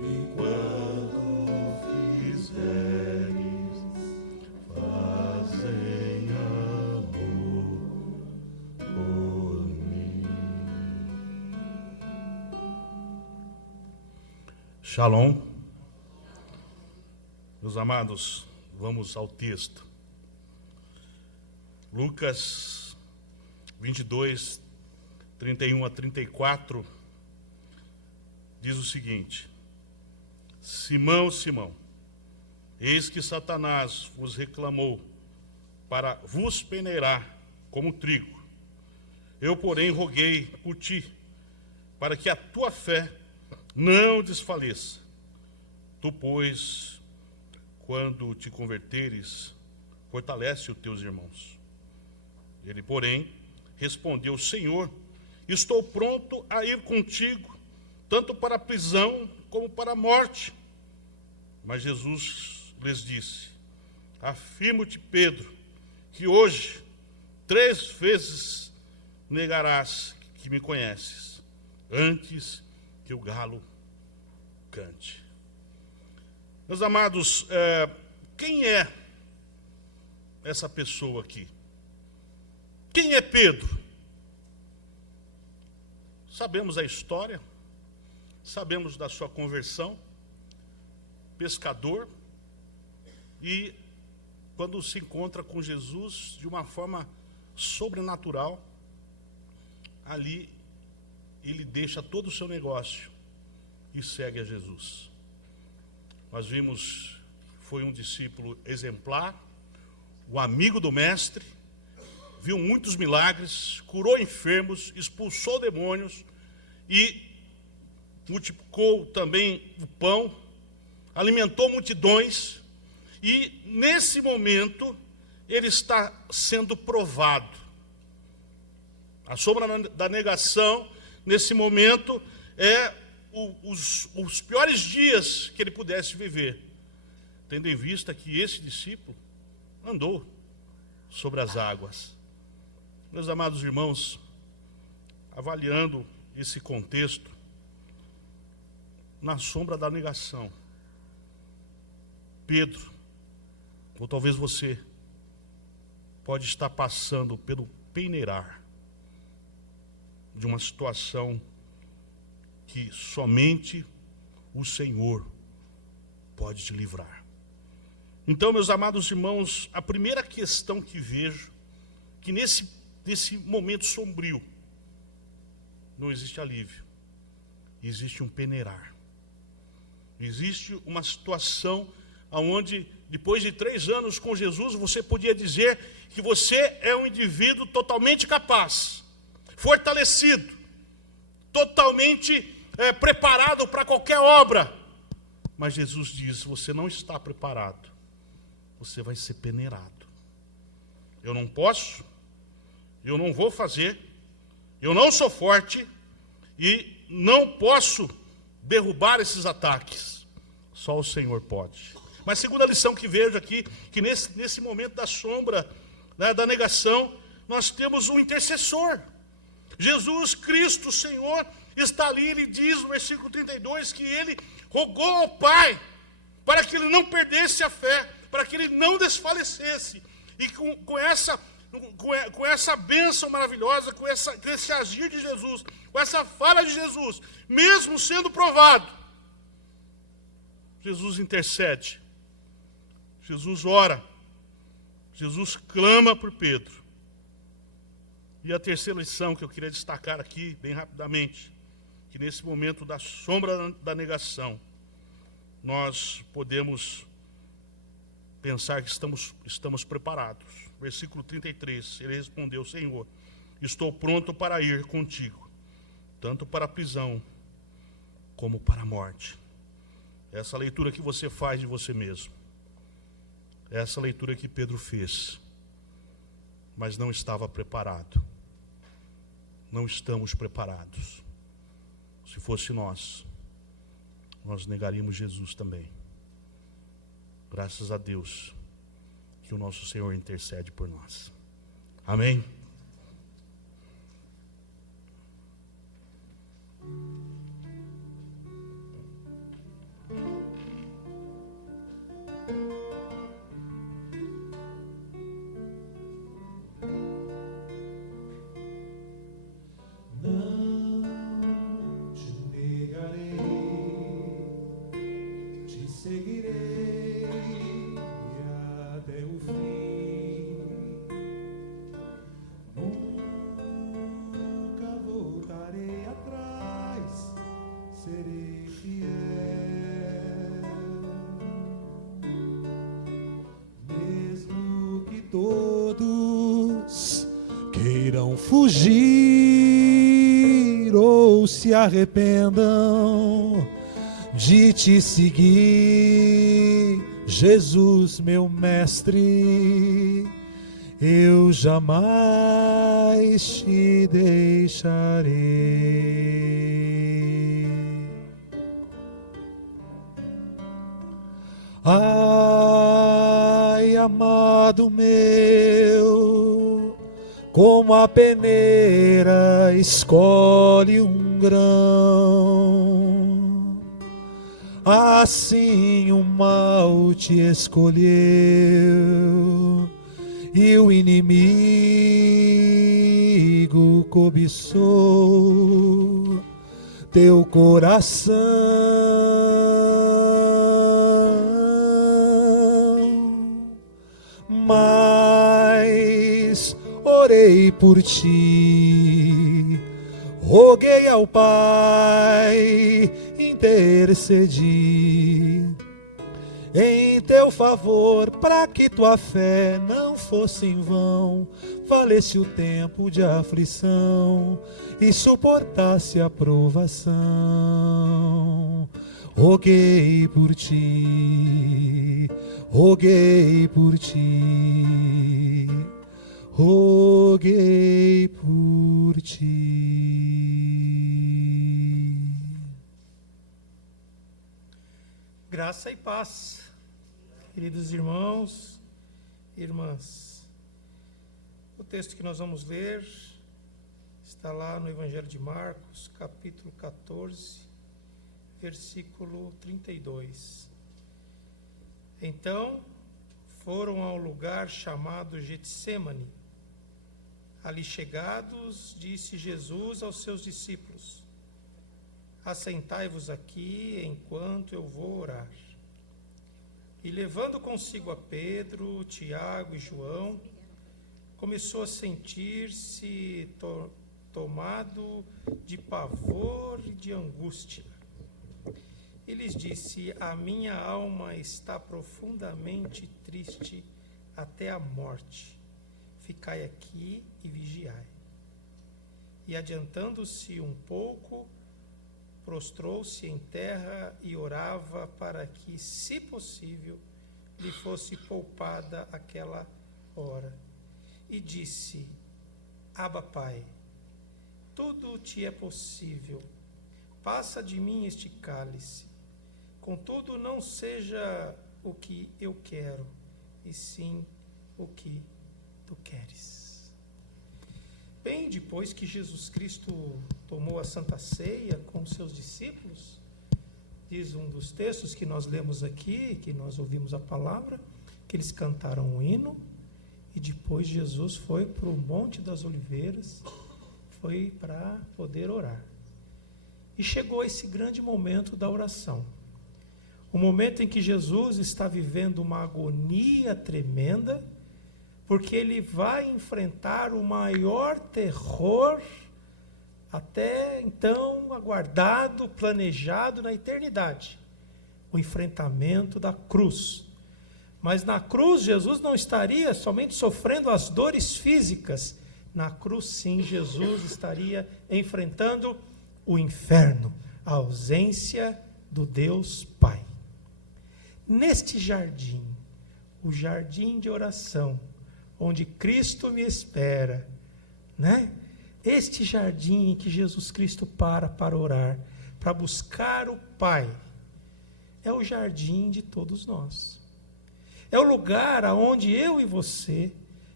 e quando fizeres, fazem amor por mim. Shalom. Meus amados, vamos ao texto. Lucas 22, 31 a 34, diz o seguinte: Simão, Simão, eis que Satanás vos reclamou para vos peneirar como trigo. Eu, porém, roguei por ti, para que a tua fé não desfaleça. Tu, pois, quando te converteres, fortalece os teus irmãos. Ele, porém, respondeu: Senhor, estou pronto a ir contigo, tanto para a prisão como para a morte. Mas Jesus lhes disse: Afirmo-te, Pedro, que hoje 3 vezes negarás que me conheces, antes que o galo cante. Meus amados, quem é essa pessoa aqui? Quem é Pedro? Sabemos a história, sabemos da sua conversão, pescador, e quando se encontra com Jesus de uma forma sobrenatural, ali ele deixa todo o seu negócio e segue a Jesus. Nós vimos que foi um discípulo exemplar, o amigo do mestre, viu muitos milagres, curou enfermos, expulsou demônios e multiplicou também o pão, alimentou multidões, e nesse momento ele está sendo provado. A sombra da negação, nesse momento, é os piores dias que ele pudesse viver, tendo em vista que esse discípulo andou sobre as águas. Meus amados irmãos, avaliando esse contexto, na sombra da negação, Pedro, ou talvez você, pode estar passando pelo peneirar de uma situação que somente o Senhor pode te livrar. Então, meus amados irmãos, a primeira questão que vejo, que nesse momento sombrio, não existe alívio, existe um peneirar. Existe uma situação onde, depois de 3 anos com Jesus, você podia dizer que você é um indivíduo totalmente capaz, fortalecido, totalmente preparado para qualquer obra. Mas Jesus diz: você não está preparado. você vai ser peneirado. Eu não posso, eu não vou fazer, eu não sou forte e não posso derrubar esses ataques. Só o Senhor pode. Mas segunda lição que vejo aqui, que nesse momento da sombra, né, da negação, nós temos um intercessor. Jesus Cristo, o Senhor, está ali, ele diz no versículo 32 que ele rogou ao Pai para que ele não perdesse a fé, para que ele não desfalecesse. E com essa bênção maravilhosa, com esse agir de Jesus, com essa fala de Jesus, mesmo sendo provado, Jesus intercede, Jesus ora, Jesus clama por Pedro. E a terceira lição que eu queria destacar aqui, bem rapidamente, que nesse momento da sombra da negação, nós podemos pensar que estamos preparados. Versículo 33, ele respondeu: Senhor, estou pronto para ir contigo, tanto para a prisão como para a morte. Essa leitura que você faz de você mesmo, essa leitura que Pedro fez, mas não estava preparado. Não estamos preparados. Se fosse nós negaríamos Jesus também. Graças a Deus que o nosso Senhor intercede por nós. Amém? Fugir ou se arrependam de te seguir, Jesus, meu mestre, eu jamais te deixarei. Ai, amado meu, como a peneira escolhe um grão, assim o mal te escolheu e o inimigo cobiçou teu coração. Mas orei por ti, roguei ao Pai, intercedi em teu favor, para que tua fé não fosse em vão, valesse o tempo de aflição e suportasse a provação. Roguei por ti, roguei por ti, roguei por ti. Graça e paz, queridos irmãos e irmãs. O texto que nós vamos ler está lá no Evangelho de Marcos, capítulo 14, versículo 32. Então foram ao lugar chamado Getsêmani. Ali chegados, disse Jesus aos seus discípulos: assentai-vos aqui enquanto eu vou orar. E levando consigo a Pedro, Tiago e João, começou a sentir-se tomado de pavor e de angústia. E lhes disse: a minha alma está profundamente triste até a morte. Ficai aqui e vigiai. E adiantando-se um pouco, prostrou-se em terra e orava para que, se possível, lhe fosse poupada aquela hora. E disse: Abba, Pai, tudo te é possível. Passa de mim este cálice. Contudo, não seja o que eu quero, e sim o que tu queres. Bem depois que Jesus Cristo tomou a Santa Ceia com seus discípulos, diz um dos textos que nós lemos aqui, que nós ouvimos a palavra, que eles cantaram um hino, e depois Jesus foi para o Monte das Oliveiras, foi para poder orar. E chegou esse grande momento da oração. O momento em que Jesus está vivendo uma agonia tremenda, porque ele vai enfrentar o maior terror até então aguardado, planejado na eternidade, o enfrentamento da cruz. Mas na cruz Jesus não estaria somente sofrendo as dores físicas, na cruz sim Jesus estaria enfrentando o inferno, a ausência do Deus Pai. Neste jardim, o jardim de oração, onde Cristo me espera, né? Este jardim em que Jesus Cristo para orar, para buscar o Pai, é o jardim de todos nós. É o lugar aonde eu e você,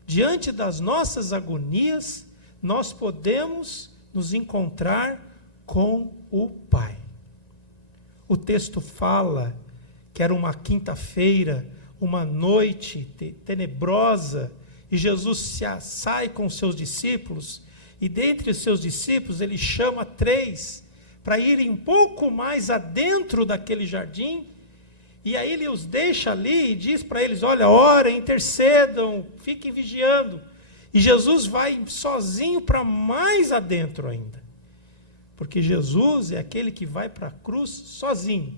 diante das nossas agonias, nós podemos nos encontrar com o Pai. O texto fala que era uma quinta-feira, uma noite tenebrosa, e Jesus sai com seus discípulos, e dentre os seus discípulos ele chama 3 para irem um pouco mais adentro daquele jardim, e aí ele os deixa ali e diz para eles: olha, orem, intercedam, fiquem vigiando. E Jesus vai sozinho para mais adentro ainda, porque Jesus é aquele que vai para a cruz sozinho.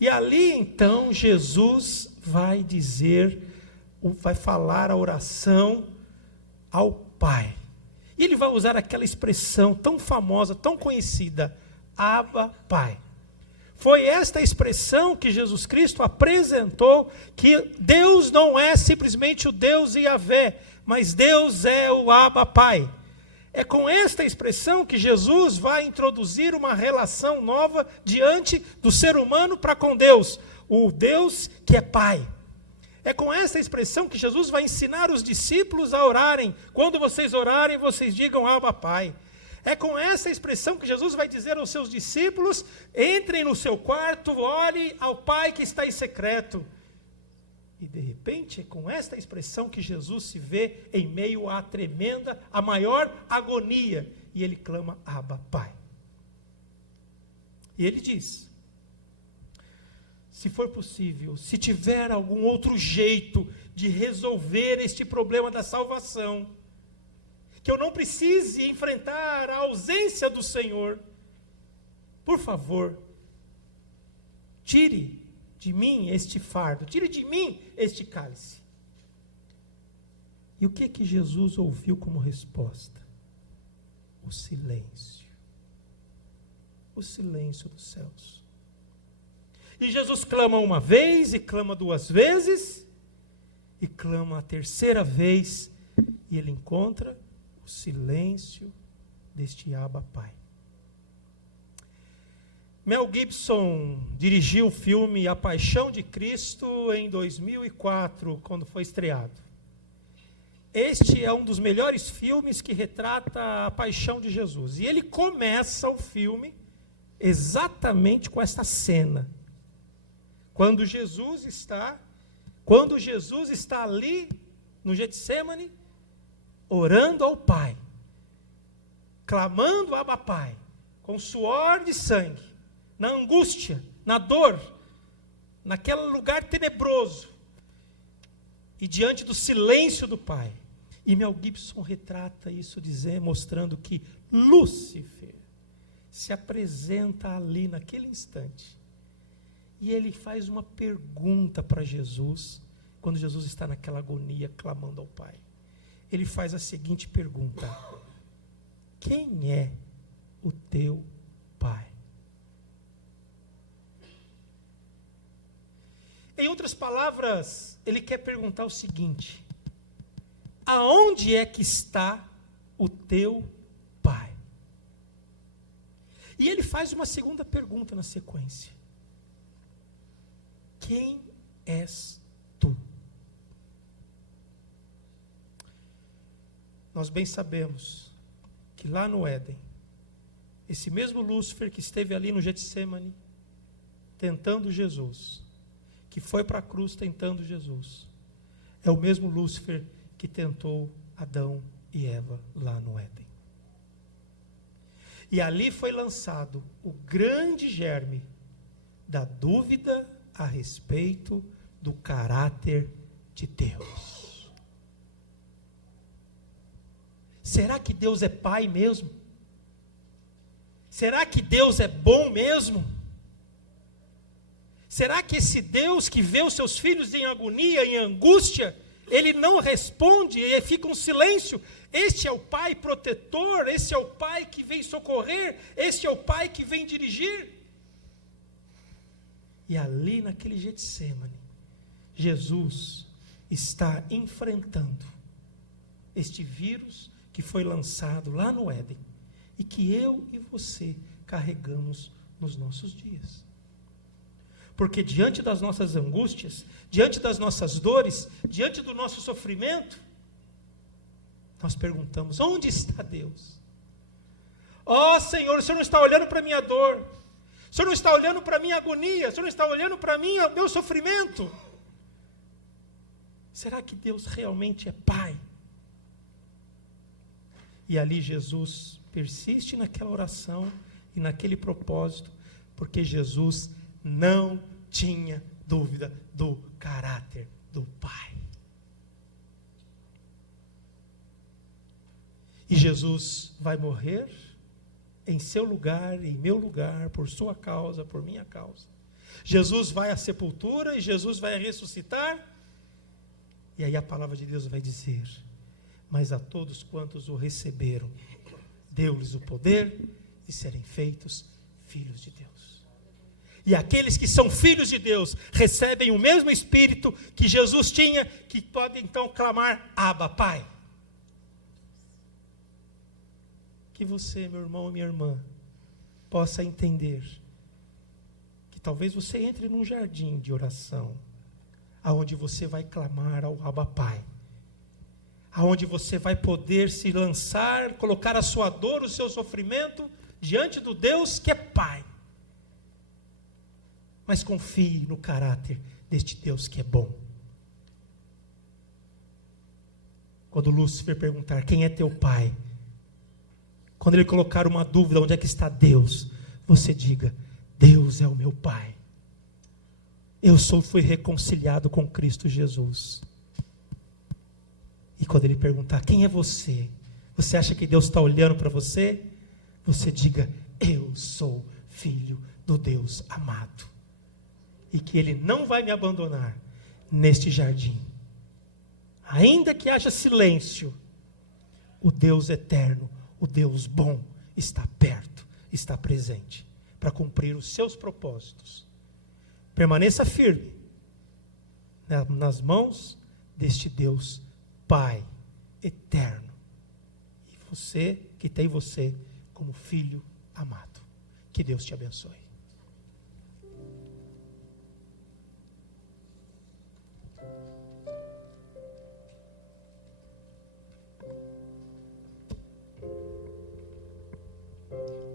E ali então Jesus vai dizer, vai falar a oração ao Pai. E ele vai usar aquela expressão tão famosa, tão conhecida, Abba, Pai. Foi esta expressão que Jesus Cristo apresentou, que Deus não é simplesmente o Deus Yahvé, mas Deus é o Abba, Pai. É com esta expressão que Jesus vai introduzir uma relação nova diante do ser humano para com Deus, o Deus que é Pai. É com essa expressão que Jesus vai ensinar os discípulos a orarem. Quando vocês orarem, vocês digam Abba, Pai. É com essa expressão que Jesus vai dizer aos seus discípulos: entrem no seu quarto, ore ao Pai que está em secreto. E de repente, é com esta expressão que Jesus se vê em meio à tremenda, a maior agonia. E ele clama, Abba, Pai. E ele diz: se for possível, se tiver algum outro jeito de resolver este problema da salvação, que eu não precise enfrentar a ausência do Senhor, por favor, tire de mim este fardo, tire de mim este cálice. E o que Jesus ouviu como resposta? O silêncio. O silêncio dos céus. E Jesus clama uma vez, e clama 2 vezes, e clama a 3ª vez, e ele encontra o silêncio deste Abba, Pai. Mel Gibson dirigiu o filme A Paixão de Cristo em 2004, quando foi estreado. Este é um dos melhores filmes que retrata a paixão de Jesus. E ele começa o filme exatamente com esta cena. Quando Jesus está ali no Getsemane, orando ao Pai, clamando Abba, Pai, com suor de sangue, na angústia, na dor, naquele lugar tenebroso, e diante do silêncio do Pai. E Mel Gibson retrata isso, mostrando que Lúcifer se apresenta ali naquele instante, e ele faz uma pergunta para Jesus, quando Jesus está naquela agonia, clamando ao Pai. Ele faz a seguinte pergunta: quem é o teu Pai? Em outras palavras, ele quer perguntar o seguinte: aonde é que está o teu pai? E ele faz uma segunda pergunta na sequência: quem és tu? Nós bem sabemos que lá no Éden, esse mesmo Lúcifer que esteve ali no Getsemane, tentando Jesus, que foi para a cruz tentando Jesus, é o mesmo Lúcifer que tentou Adão e Eva lá no Éden. E ali foi lançado o grande germe da dúvida a respeito do caráter de Deus. Será que Deus é pai mesmo? Será que Deus é bom mesmo? Será que esse Deus que vê os seus filhos em agonia, em angústia, ele não responde e fica um silêncio? Este é o pai protetor, esse é o pai que vem socorrer, este é o pai que vem dirigir. E ali naquele Getsemane, Jesus está enfrentando este vírus que foi lançado lá no Éden e que eu e você carregamos nos nossos dias. Porque diante das nossas angústias, diante das nossas dores, diante do nosso sofrimento, nós perguntamos: onde está Deus? Ó Senhor, o Senhor não está olhando para a minha dor, o Senhor não está olhando para a minha agonia, o Senhor não está olhando para mim, o meu sofrimento. Será que Deus realmente é Pai? E ali Jesus persiste naquela oração e naquele propósito, porque Jesus não tinha dúvida do caráter do Pai. E Jesus vai morrer em seu lugar, em meu lugar, por sua causa, por minha causa. Jesus vai à sepultura e Jesus vai ressuscitar. E aí a palavra de Deus vai dizer: mas a todos quantos o receberam, deu-lhes o poder de serem feitos filhos de Deus. E aqueles que são filhos de Deus recebem o mesmo Espírito que Jesus tinha, que podem então clamar: Abba, Pai. Que você, meu irmão e minha irmã, possa entender que talvez você entre num jardim de oração, aonde você vai clamar ao Abba, Pai, aonde você vai poder se lançar, colocar a sua dor, o seu sofrimento diante do Deus que é Pai. Mas confie no caráter deste Deus que é bom. Quando Lúcifer perguntar: quem é teu pai? Quando ele colocar uma dúvida: onde é que está Deus? Você diga: Deus é o meu Pai. Eu fui reconciliado com Cristo Jesus. E quando ele perguntar: quem é você? Você acha que Deus está olhando para você? Você diga: eu sou filho do Deus amado. E que Ele não vai me abandonar neste jardim. Ainda que haja silêncio, o Deus eterno, o Deus bom, está perto, está presente, para cumprir os seus propósitos. Permaneça firme nas mãos deste Deus Pai eterno. E você, que tem você como filho amado. Que Deus te abençoe.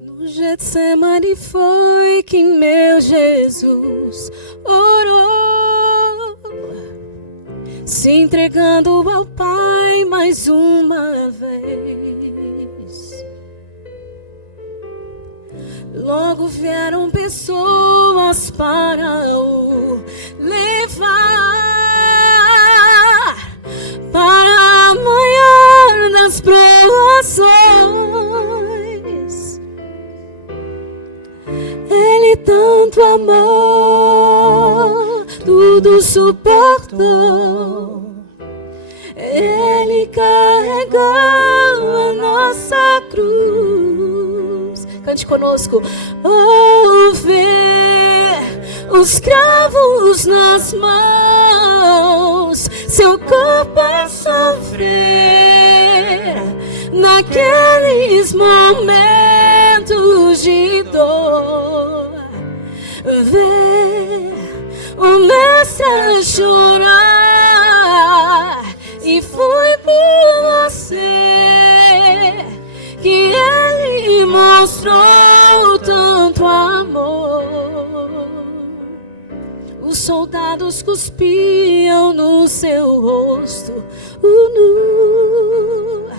No Getsemane foi que meu Jesus orou, se entregando ao Pai mais uma vez. Logo vieram pessoas para o levar para a maior das provações. Ele tanto amou, tudo suportou. Ele carregou a nossa cruz. Cante conosco. Oh, ver os cravos nas mãos, seu corpo a sofrer, naqueles momentos de dor, ver o mestre a chorar, e foi por você que ele mostrou tanto amor. Os soldados cuspiam no seu rosto nu.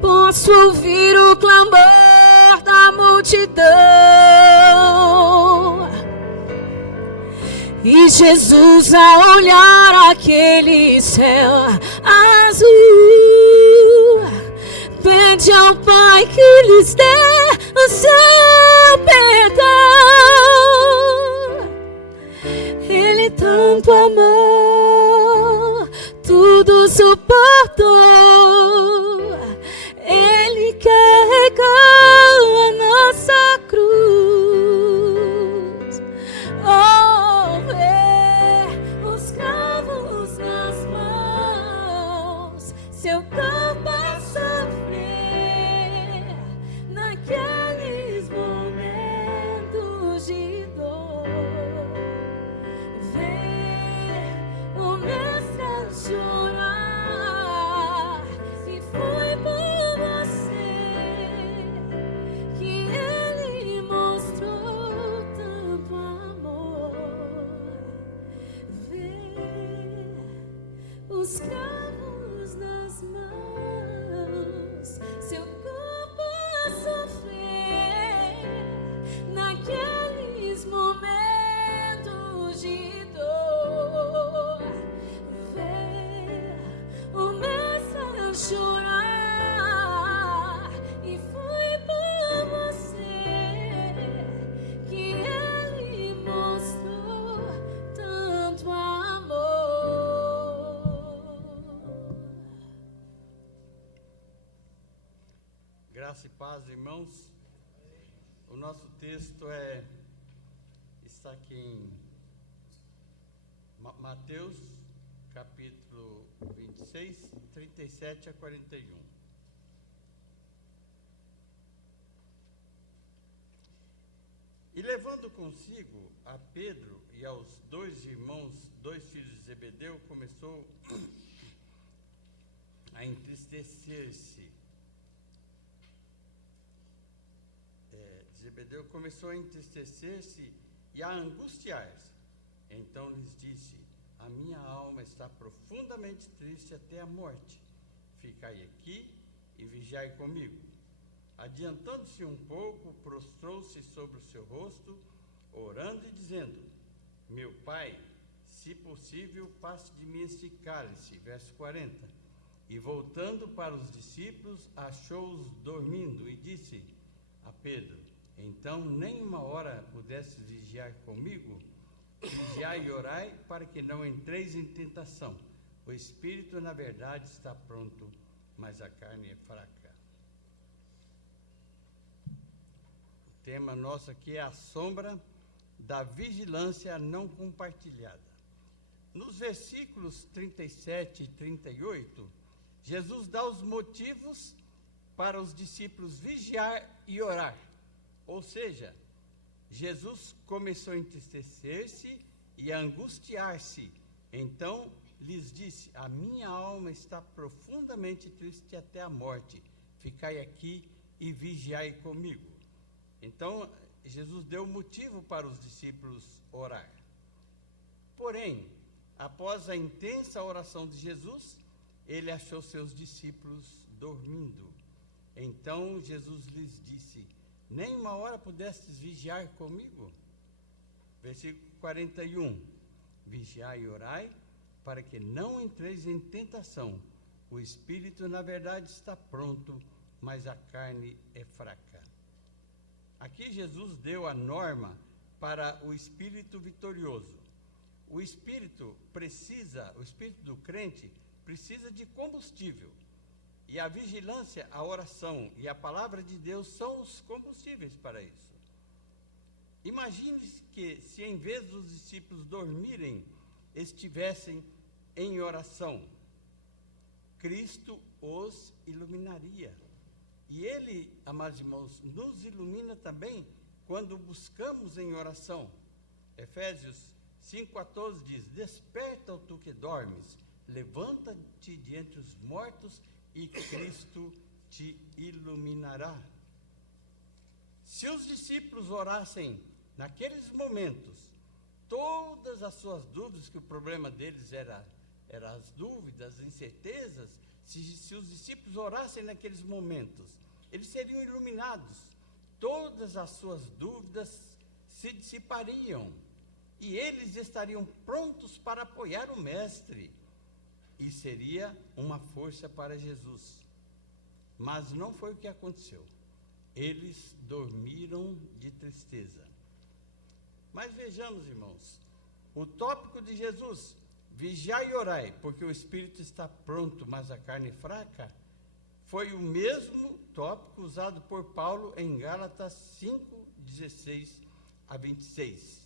Posso ouvir o clamor da multidão, e Jesus a olhar aquele céu azul, pede ao Pai que lhes dê o seu perdão. Ele tanto amou, tudo suportou. Ele carregou a nossa cruz. Oh, ver os cravos nas mãos, seu corpo a sofrer, naqueles momentos de dor, ver o mestre a chorar, e foi por você que ele mostrou tanto amor. Ver os cravos nas mãos, seu corpo a sofrer, naqueles momentos de dor, ver o mestre a chorar, e foi por você que ele mostrou tanto amor. Graça e paz, irmãos. O nosso texto está aqui em Mateus, capítulo 26, 37 a 41. E levando consigo a Pedro e aos dois irmãos, dois filhos de Zebedeu, começou a entristecer-se. Zebedeu começou a entristecer-se e a angustiar-se. Então lhes disse: a minha alma está profundamente triste até a morte. Ficai aqui e vigiai comigo. Adiantando-se um pouco, prostrou-se sobre o seu rosto, orando e dizendo: meu Pai, se possível, passe de mim este cálice. Verso 40. E voltando para os discípulos, achou-os dormindo e disse a Pedro: então nem uma hora pudesses vigiar comigo? Vigiai e orai, para que não entreis em tentação. O espírito, na verdade, está pronto, mas a carne é fraca. O tema nosso aqui é a sombra da vigilância não compartilhada. Nos versículos 37 e 38, Jesus dá os motivos para os discípulos vigiar e orar. Ou seja, Jesus começou a entristecer-se e a angustiar-se. Então lhes disse: a minha alma está profundamente triste até a morte. Ficai aqui e vigiai comigo. Então Jesus deu motivo para os discípulos orar. Porém, após a intensa oração de Jesus, ele achou seus discípulos dormindo. Então Jesus lhes disse: nem uma hora pudestes vigiar comigo? Versículo 41. Vigiai e orai, para que não entreis em tentação. O espírito, na verdade, está pronto, mas a carne é fraca. Aqui Jesus deu a norma para o espírito vitorioso. O espírito do crente precisa de combustível. E a vigilância, a oração e a palavra de Deus são os combustíveis para isso. Imagine que se em vez dos discípulos dormirem, estivessem em oração, Cristo os iluminaria. E Ele, amados irmãos, nos ilumina também quando buscamos em oração. Efésios 5,14 diz: desperta, ó tu que dormes, levanta-te de entre os mortos e Cristo te iluminará. Se os discípulos orassem naqueles momentos, todas as suas dúvidas, que o problema deles era as dúvidas, as incertezas, se os discípulos orassem naqueles momentos, eles seriam iluminados, todas as suas dúvidas se dissipariam, e eles estariam prontos para apoiar o Mestre, e seria uma força para Jesus. Mas não foi o que aconteceu. Eles dormiram de tristeza. Mas vejamos, irmãos, o tópico de Jesus, vigiai e orai, porque o espírito está pronto, mas a carne fraca, foi o mesmo tópico usado por Paulo em Gálatas 5:16-26.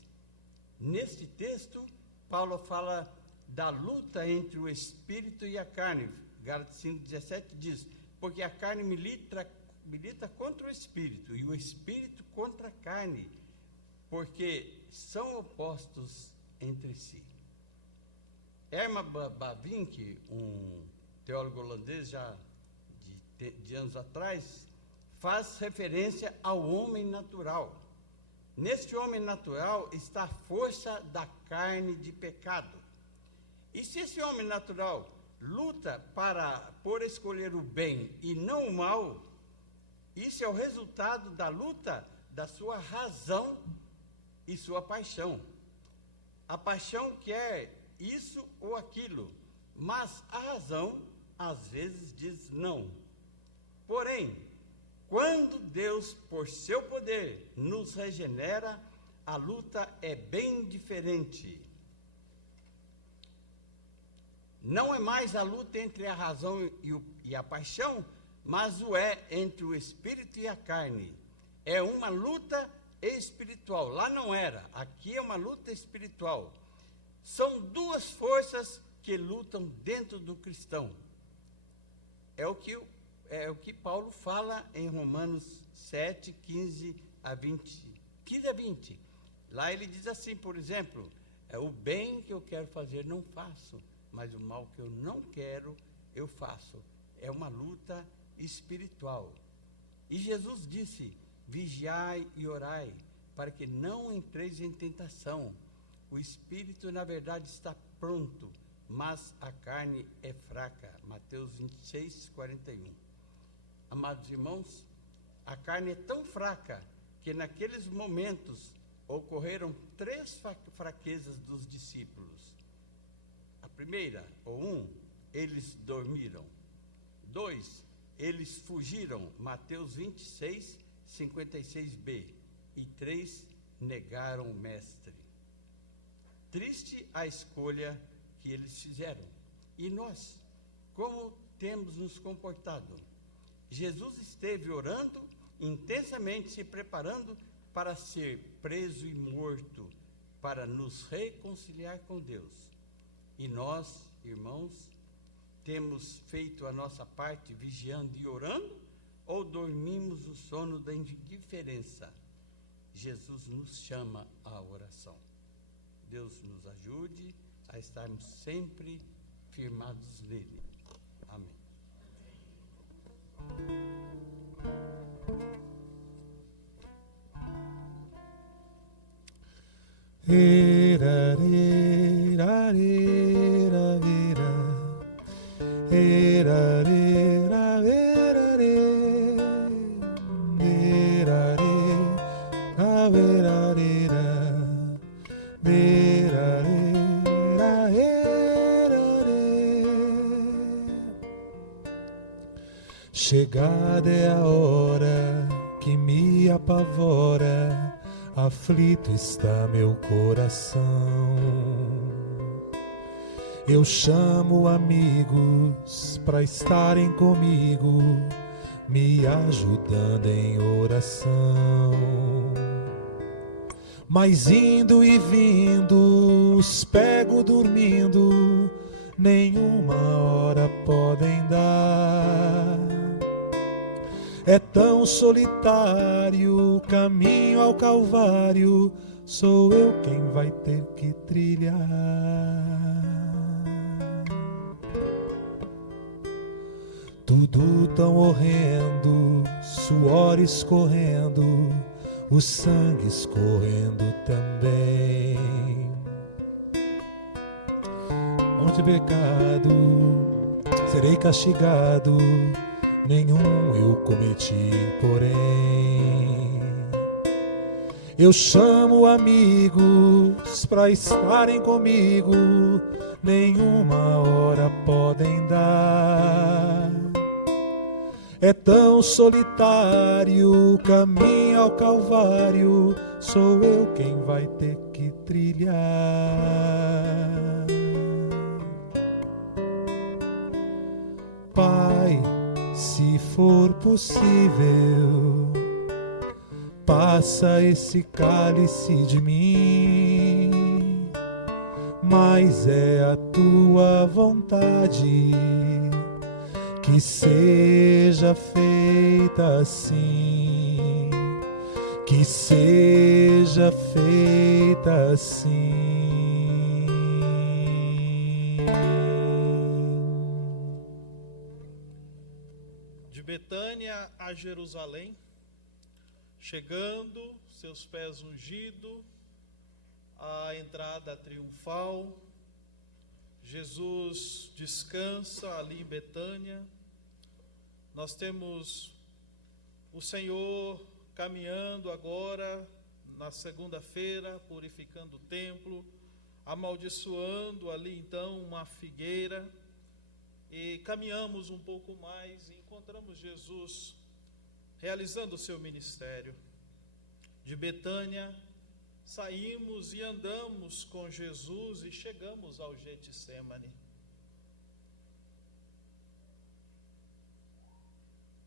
Neste texto, Paulo fala da luta entre o espírito e a carne. Gálatas 5:17 diz: porque a carne milita contra o espírito, e o espírito contra a carne, porque são opostos entre si. Herman Bavinck, um teólogo holandês já de anos atrás, faz referência ao homem natural. Neste homem natural está a força da carne de pecado. E se esse homem natural luta por escolher o bem e não o mal, isso é o resultado da luta da sua razão e sua paixão. A paixão quer isso ou aquilo, mas a razão às vezes diz não. Porém, quando Deus, por seu poder, nos regenera, a luta é bem diferente. Não é mais a luta entre a razão e a paixão, mas o é entre o espírito e a carne. É uma luta espiritual. Lá não era, aqui é uma luta espiritual. São duas forças que lutam dentro do cristão. É o que Paulo fala em Romanos 7, 15 a 20. Lá ele diz assim, por exemplo, o bem que eu quero fazer não faço, mas o mal que eu não quero, eu faço. É uma luta espiritual. E Jesus disse: vigiai e orai, para que não entreis em tentação. O espírito, na verdade, está pronto, mas a carne é fraca. Mateus 26, 41. Amados irmãos, a carne é tão fraca que naqueles momentos ocorreram 3 fraquezas dos discípulos. A primeira, eles dormiram. 2, eles fugiram, Mateus 26, 56b. E 3, negaram o Mestre. Triste a escolha que eles fizeram. E nós, como temos nos comportado? Jesus esteve orando, intensamente se preparando para ser preso e morto, para nos reconciliar com Deus. E nós, irmãos, temos feito a nossa parte vigiando e orando, ou dormimos o sono da indiferença? Jesus nos chama à oração. Deus nos ajude a estarmos sempre firmados nele. Amém. Chegada é a hora que me apavora, aflito está meu coração. Eu chamo amigos para estarem comigo, me ajudando em oração. mas indo e vindo os pego dormindo, nenhuma hora podem dar. É tão solitário o caminho ao Calvário, sou eu quem vai ter que trilhar. Tudo tão horrendo, suor escorrendo, o sangue escorrendo também. Onde pecado, serei castigado, nenhum eu cometi, porém. Eu chamo amigos pra estarem comigo, nenhuma hora podem dar. É tão solitário o caminho ao Calvário, sou eu quem vai ter que trilhar. Pai, se for possível, passa esse cálice de mim, mas é a tua vontade que seja feita assim, que seja feita assim. De Betânia a Jerusalém, chegando, seus pés ungidos, à entrada triunfal, Jesus descansa ali em Betânia. Nós temos o Senhor caminhando agora na segunda-feira, purificando o templo, amaldiçoando ali então uma figueira, e caminhamos um pouco mais e encontramos Jesus realizando o seu ministério. De Betânia saímos e andamos com Jesus e chegamos ao Getsemane.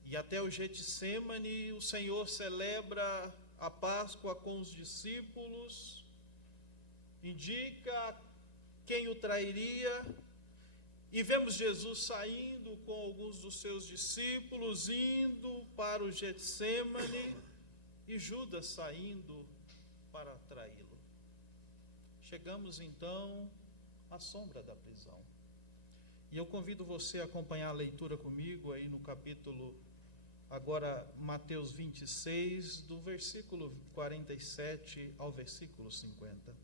E até o Getsemane o Senhor celebra a Páscoa com os discípulos, indica quem o trairia, e vemos Jesus saindo com alguns dos seus discípulos, indo para o Getsemane, e Judas saindo para traí-lo. Chegamos então à sombra da prisão. E eu convido você a acompanhar a leitura comigo aí no capítulo, agora Mateus 26, do versículo 47 ao versículo 50.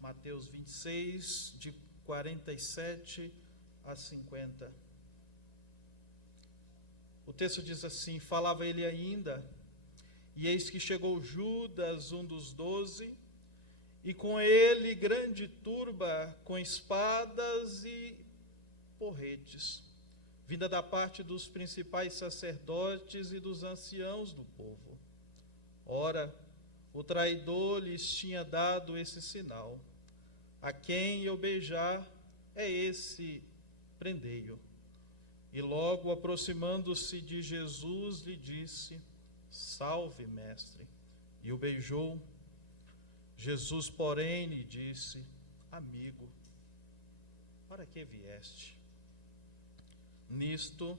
Mateus 26, de 47 a 50. O texto diz assim: falava ele ainda, e eis que chegou Judas, um dos 12, e com ele grande turba com espadas e porretes, vinda da parte dos principais sacerdotes e dos anciãos do povo. Ora, o traidor lhes tinha dado esse sinal: a quem eu beijar, é esse, prendei-o. E logo aproximando-se de Jesus, lhe disse: salve, mestre, e o beijou. Jesus, porém, lhe disse: amigo, para que vieste? Nisto,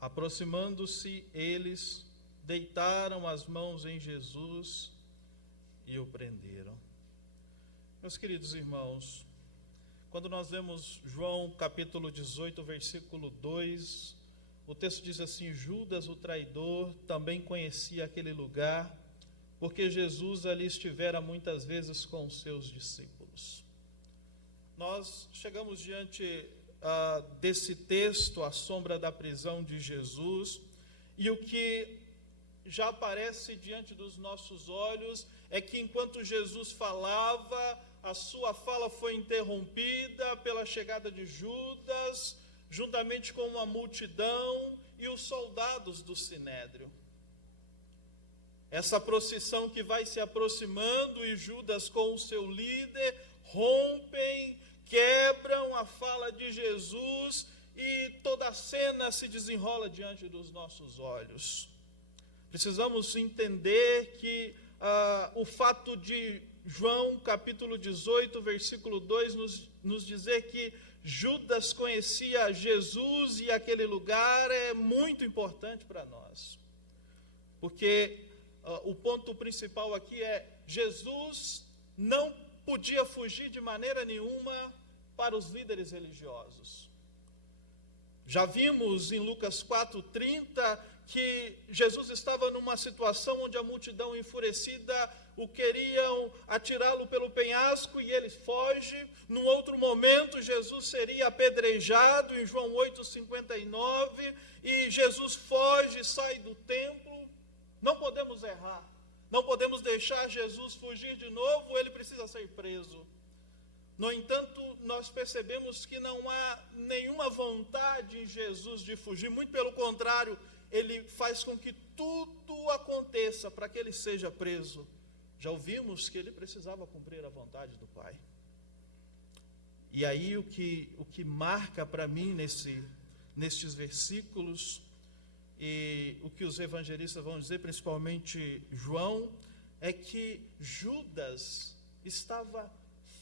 aproximando-se eles, deitaram as mãos em Jesus e o prenderam. Meus queridos irmãos, quando nós vemos João capítulo 18, versículo 2, o texto diz assim: Judas, o traidor, também conhecia aquele lugar, porque Jesus ali estivera muitas vezes com os seus discípulos. Nós chegamos diante desse texto, à sombra da prisão de Jesus, e o que já aparece diante dos nossos olhos é que enquanto Jesus falava, a sua fala foi interrompida pela chegada de Judas, juntamente com uma multidão e os soldados do Sinédrio. Essa procissão que vai se aproximando, e Judas com o seu líder rompem, quebram a fala de Jesus, e toda a cena se desenrola diante dos nossos olhos. Precisamos entender que o fato de João capítulo 18, versículo 2, nos dizer que Judas conhecia Jesus e aquele lugar é muito importante para nós. Porque o ponto principal aqui é: Jesus não podia fugir de maneira nenhuma para os líderes religiosos. Já vimos em Lucas 4:30 que Jesus estava numa situação onde a multidão enfurecida o queriam atirá-lo pelo penhasco e ele foge. Num outro momento, Jesus seria apedrejado, em João 8:59, e Jesus foge, sai do templo. Não podemos errar, não podemos deixar Jesus fugir de novo, ele precisa ser preso. No entanto, nós percebemos que não há nenhuma vontade em Jesus de fugir, muito pelo contrário, ele faz com que tudo aconteça para que ele seja preso. Já ouvimos que ele precisava cumprir a vontade do Pai. E aí o que marca para mim nestes versículos, e o que os evangelistas vão dizer, principalmente João, é que Judas estava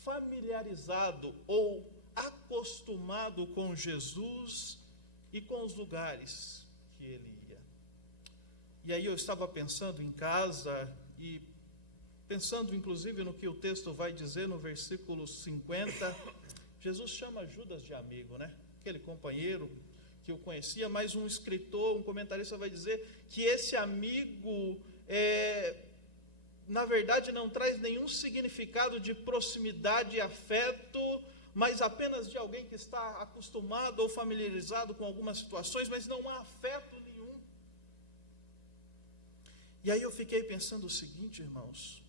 familiarizado ou acostumado com Jesus e com os lugares que ele ia. E aí eu estava pensando em casa e pensando inclusive no que o texto vai dizer no versículo 50, Jesus chama Judas de amigo, né? Aquele companheiro que eu conhecia, mas um escritor, um comentarista vai dizer que esse amigo na verdade não traz nenhum significado de proximidade e afeto, mas apenas de alguém que está acostumado ou familiarizado com algumas situações, mas não há afeto nenhum. E aí eu fiquei pensando o seguinte, irmãos,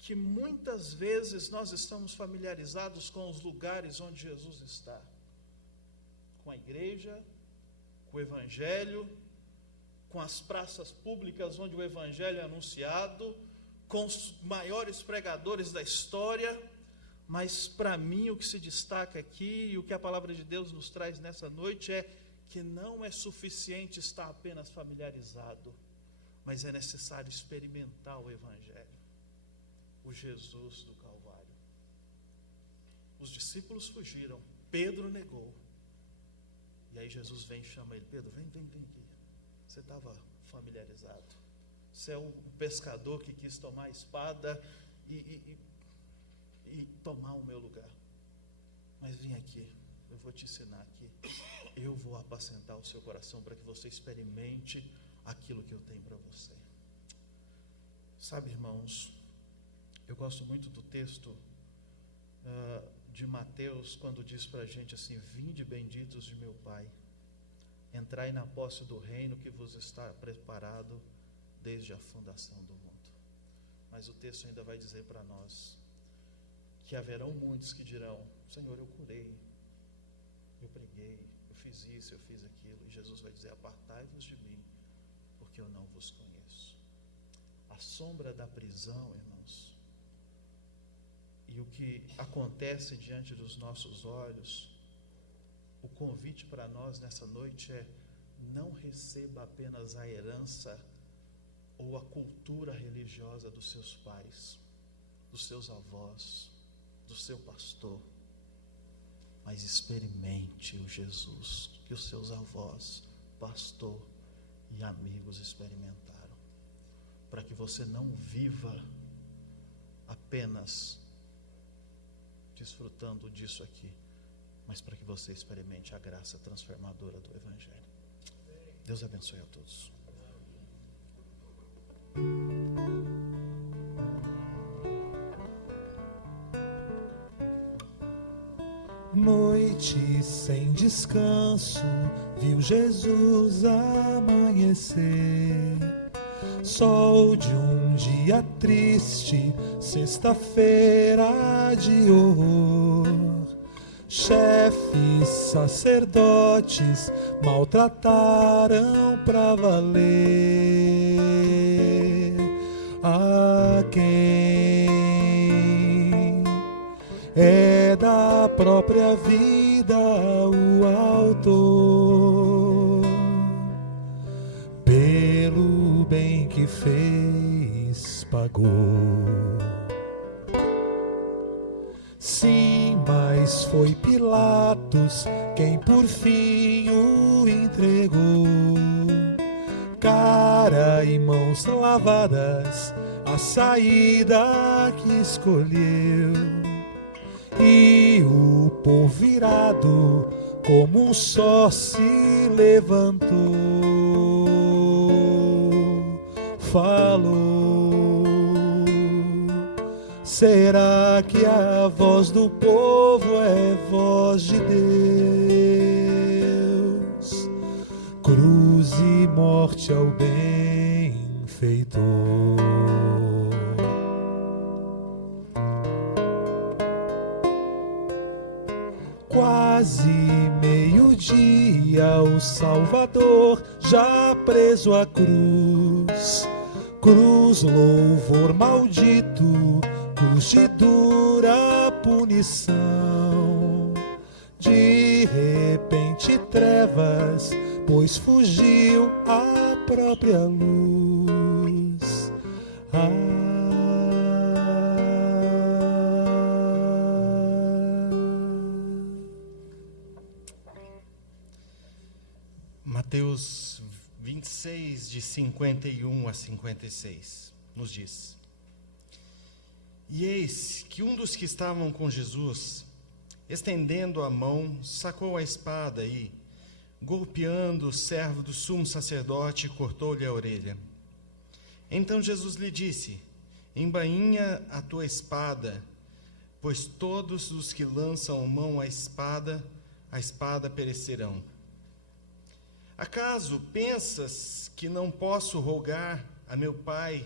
que muitas vezes nós estamos familiarizados com os lugares onde Jesus está, com a igreja, com o evangelho, com as praças públicas onde o evangelho é anunciado, com os maiores pregadores da história, mas para mim o que se destaca aqui e o que a palavra de Deus nos traz nessa noite é que não é suficiente estar apenas familiarizado, mas é necessário experimentar o evangelho, o Jesus do Calvário. Os discípulos fugiram, Pedro negou, e aí Jesus vem e chama ele: Pedro, vem aqui, você estava familiarizado, você é o pescador que quis tomar a espada e tomar o meu lugar, mas vem aqui, eu vou te ensinar aqui, eu vou apacentar o seu coração para que você experimente aquilo que eu tenho para você. Sabe, irmãos, eu gosto muito do texto de Mateus, quando diz para a gente assim: vinde benditos de meu Pai, entrai na posse do reino que vos está preparado desde a fundação do mundo. Mas o texto ainda vai dizer para nós que haverão muitos que dirão: Senhor, eu curei, eu preguei, eu fiz isso, eu fiz aquilo. E Jesus vai dizer: apartai-vos de mim, porque eu não vos conheço. A sombra da prisão, irmãos, e o que acontece diante dos nossos olhos, o convite para nós nessa noite é: não receba apenas a herança ou a cultura religiosa dos seus pais, dos seus avós, do seu pastor, mas experimente o Jesus que os seus avós, pastor e amigos experimentaram, para que você não viva apenas desfrutando disso aqui, mas para que você experimente a graça transformadora do Evangelho. Deus abençoe a todos. Noite sem descanso, viu Jesus amanhecer. Sol de um dia triste, sexta-feira de horror. Chefes, sacerdotes maltrataram pra valer a quem é da própria vida o autor, pelo bem que fez pagou. Sim, mas foi Pilatos quem por fim o entregou. Cara e mãos lavadas, a saída que escolheu. E o povo virado como um só se levantou, falou: será que a voz do povo é voz de Deus? Cruz e morte ao benfeitor. Quase meio-dia, o Salvador já preso à cruz. Cruz, louvor maldito, cruz de dura punição. De repente trevas, pois fugiu a própria luz. Mateus 26, de 51 a 56, nos diz: E eis que um dos que estavam com Jesus, estendendo a mão, sacou a espada e, golpeando o servo do sumo sacerdote, cortou-lhe a orelha. Então Jesus lhe disse: Embainha a tua espada, pois todos os que lançam mão à espada perecerão. Acaso pensas que não posso rogar a meu Pai,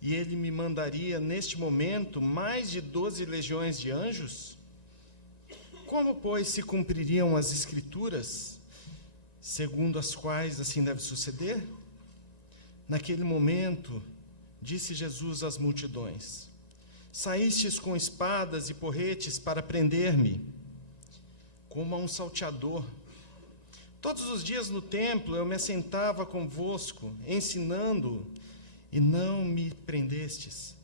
e ele me mandaria neste momento mais de 12 legiões de anjos? Como, pois, se cumpririam as Escrituras, segundo as quais assim deve suceder? Naquele momento, disse Jesus às multidões: Saístes com espadas e porretes para prender-me, como a um salteador. Todos os dias no templo eu me assentava convosco, ensinando, e não me prendestes.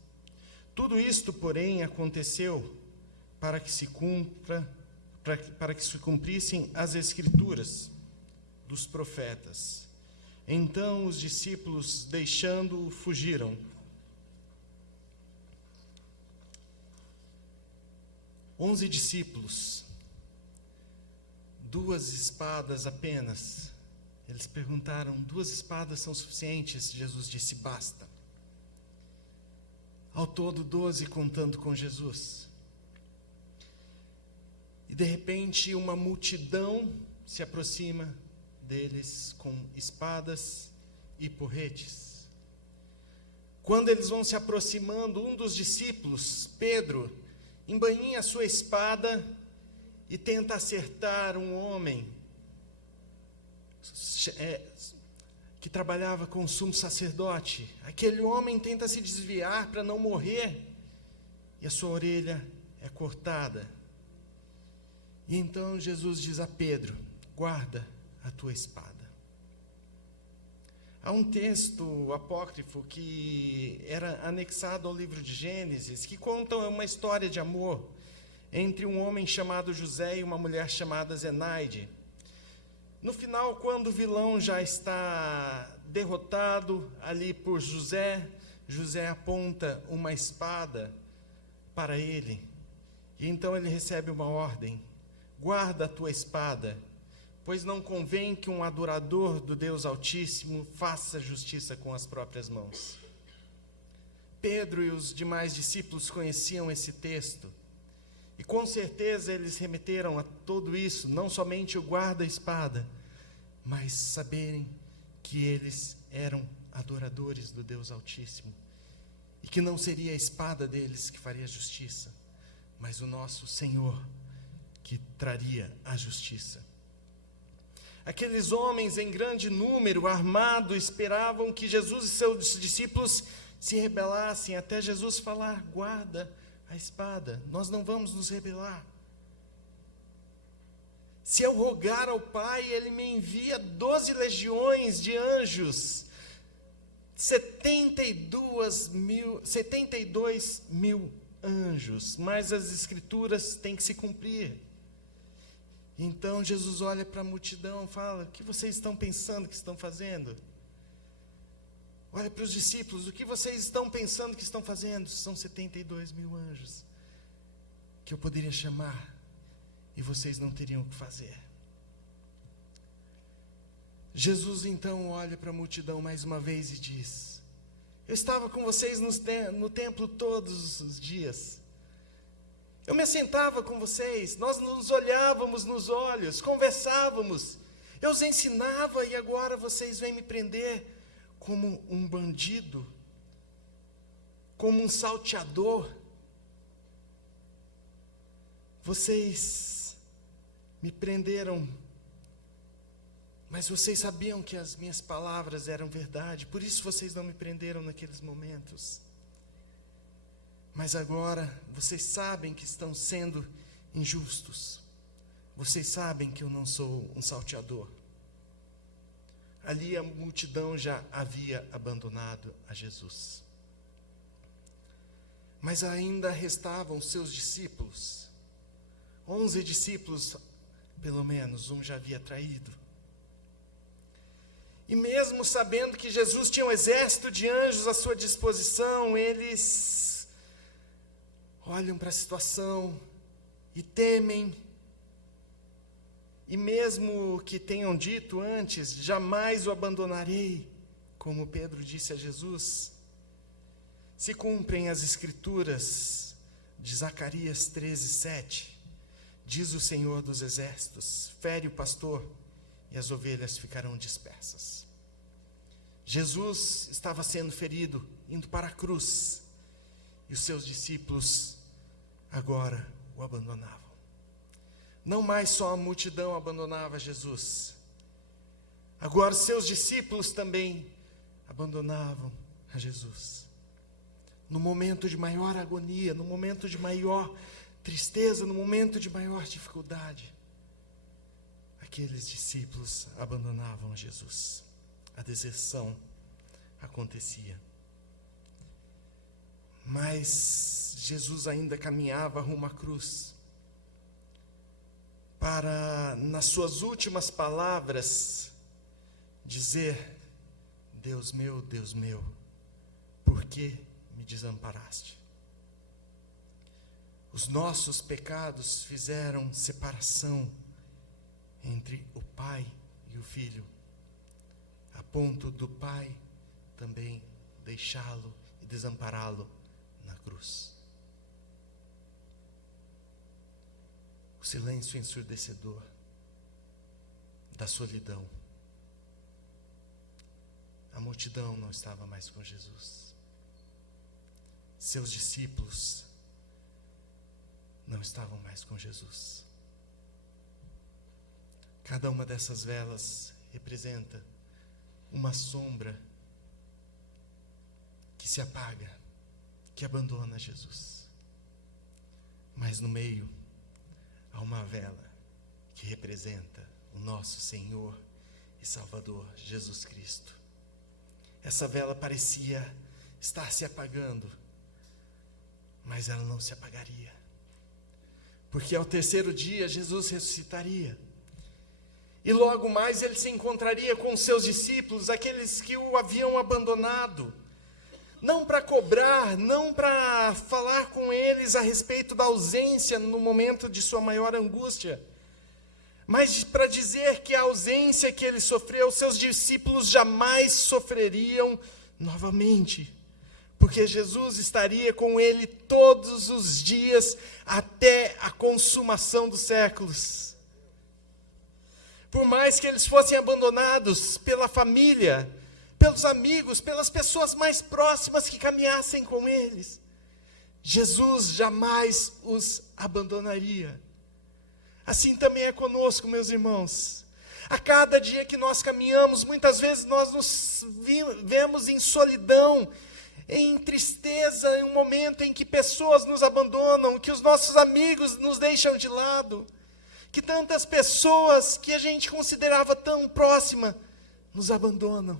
Tudo isto, porém, aconteceu para que se cumprissem as Escrituras dos profetas. Então os discípulos, deixando-o, fugiram. 11 discípulos, 2 espadas apenas. Eles perguntaram: 2 espadas são suficientes? Jesus disse: basta. Ao todo 12 contando com Jesus. E de repente uma multidão se aproxima deles com espadas e porretes. Quando eles vão se aproximando, um dos discípulos, Pedro, embainha a sua espada e tenta acertar um homem que trabalhava com o sumo sacerdote. Aquele homem tenta se desviar para não morrer, e a sua orelha é cortada. E então Jesus diz a Pedro: guarda a tua espada. Há um texto apócrifo que era anexado ao livro de Gênesis, que conta uma história de amor entre um homem chamado José e uma mulher chamada Zenaide. No final, quando o vilão já está derrotado ali por José, José aponta uma espada para ele. E então ele recebe uma ordem: guarda a tua espada, pois não convém que um adorador do Deus Altíssimo faça justiça com as próprias mãos. Pedro e os demais discípulos conheciam esse texto, e com certeza eles remeteram a tudo isso, não somente o guarda-espada, mas saberem que eles eram adoradores do Deus Altíssimo, e que não seria a espada deles que faria justiça, mas o nosso Senhor que traria a justiça. Aqueles homens em grande número, armados, esperavam que Jesus e seus discípulos se rebelassem, até Jesus falar: guarda a espada, nós não vamos nos rebelar. Se eu rogar ao Pai, Ele me envia 12 legiões de anjos. 72 mil anjos, mas as escrituras têm que se cumprir. Então Jesus olha para a multidão e fala: o que vocês estão pensando que estão fazendo? Olha para os discípulos: o que vocês estão pensando que estão fazendo? São 72 mil anjos que eu poderia chamar e vocês não teriam o que fazer. Jesus então olha para a multidão mais uma vez e diz: eu estava com vocês no templo todos os dias. Eu me assentava com vocês, nós nos olhávamos nos olhos, conversávamos. Eu os ensinava e agora vocês vêm me prender como um bandido, como um salteador. Vocês me prenderam, mas vocês sabiam que as minhas palavras eram verdade, por isso vocês não me prenderam naqueles momentos. Mas agora vocês sabem que estão sendo injustos. Vocês sabem que eu não sou um salteador. Ali a multidão já havia abandonado a Jesus. Mas ainda restavam seus discípulos. 11 discípulos, pelo menos, um já havia traído. E mesmo sabendo que Jesus tinha um exército de anjos à sua disposição, eles olham para a situação e temem. E mesmo que tenham dito antes: jamais o abandonarei, como Pedro disse a Jesus, se cumprem as escrituras de Zacarias 13:7. Diz o Senhor dos Exércitos: fere o pastor e as ovelhas ficarão dispersas. Jesus estava sendo ferido, indo para a cruz, e os seus discípulos agora o abandonavam. Não mais só a multidão abandonava Jesus, agora seus discípulos também abandonavam a Jesus. No momento de maior agonia, no momento de maior tristeza, no momento de maior dificuldade, aqueles discípulos abandonavam Jesus. A deserção acontecia. Mas Jesus ainda caminhava rumo à cruz, para, nas suas últimas palavras, dizer: Deus meu, por que me desamparaste? Os nossos pecados fizeram separação entre o Pai e o Filho, a ponto do Pai também deixá-lo e desampará-lo na cruz. O silêncio ensurdecedor da solidão. A multidão não estava mais com Jesus. Seus discípulos não estavam mais com Jesus. Cada uma dessas velas representa uma sombra que se apaga, que abandona Jesus. Mas no meio há uma vela que representa o nosso Senhor e Salvador, Jesus Cristo. Essa vela parecia estar se apagando, mas ela não se apagaria, porque ao terceiro dia Jesus ressuscitaria. E logo mais ele se encontraria com os seus discípulos, aqueles que o haviam abandonado, não para cobrar, não para falar com eles a respeito da ausência no momento de sua maior angústia, mas para dizer que a ausência que ele sofreu, seus discípulos jamais sofreriam novamente, porque Jesus estaria com ele todos os dias até a consumação dos séculos. Por mais que eles fossem abandonados pela família, pelos amigos, pelas pessoas mais próximas que caminhassem com eles, Jesus jamais os abandonaria. Assim também é conosco, meus irmãos. A cada dia que nós caminhamos, muitas vezes nós nos vemos em solidão, em tristeza, em um momento em que pessoas nos abandonam, que os nossos amigos nos deixam de lado, que tantas pessoas que a gente considerava tão próxima nos abandonam.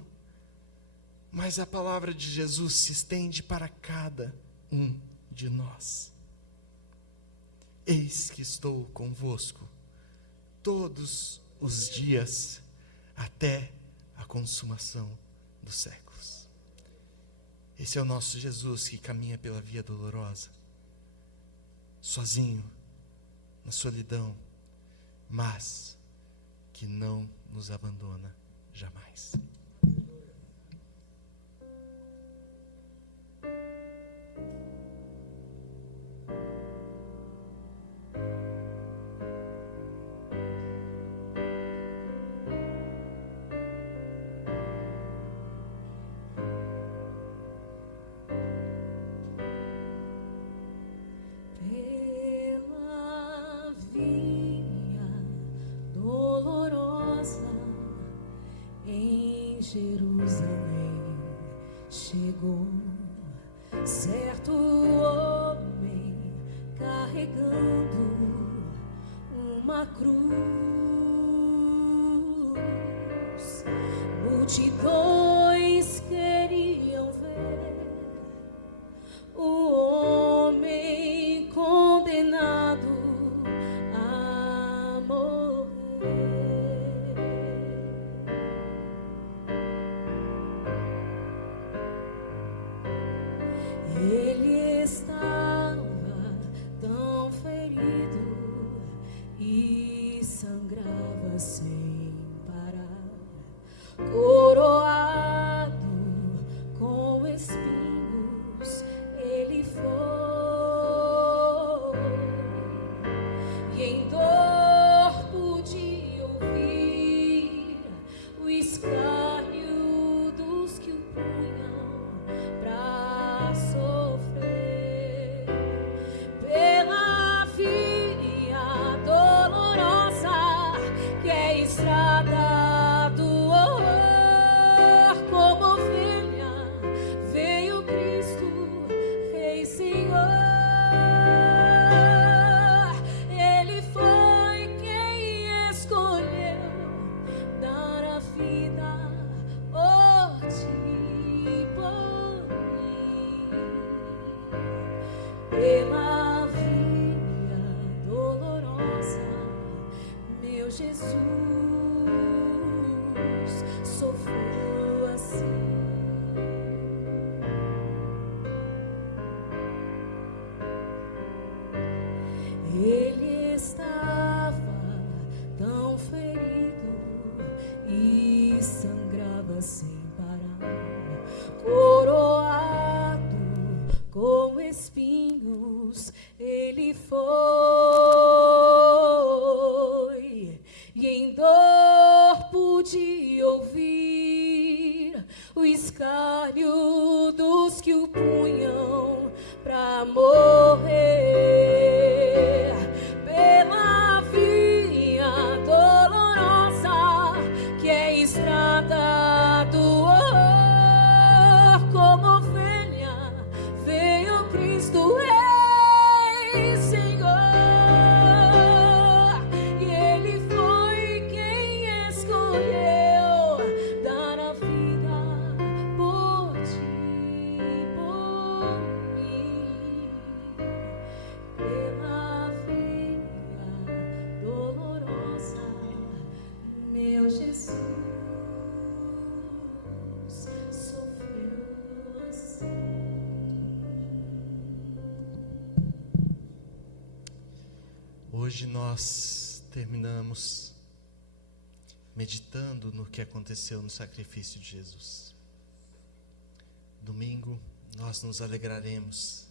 mas a palavra de Jesus se estende para cada um de nós. Eis que estou convosco todos os dias até a consumação dos séculos. Esse é o nosso Jesus que caminha pela via dolorosa, sozinho, na solidão, mas que não nos abandona jamais. Pela via dolorosa em Jerusalém chegou certo homem carregando uma cruz. Multidões queriam ver o homem condenado a morrer. Ele estava tão ferido e sangrava sem parar, coroado com espinhos. Ele foi, e em dor pude ouvir o escárnio dos que o punham pra sofrer. Pela via dolorosa que é estrada do horror, como ovelha veio Cristo, Rei Senhor. Ele foi quem escolheu dar a vida por ti e por mim. Pela via dolorosa, meu Jesus sofreu assim. Ele estava tão ferido e sangrava sem parar, coroado com espinhos. Ele foi, e em dor pude ouvir o escárnio dos que o punham pra morrer. Pela via dolorosa que é estrada do horror, como ovelha veio Cristo, Rei Senhor. E Ele foi quem escolheu dar a vida por ti e por mim. Pela via dolorosa, meu Jesus sofreu assim. Hoje nós terminamos meditando no que aconteceu no sacrifício de Jesus. Domingo nós nos alegraremos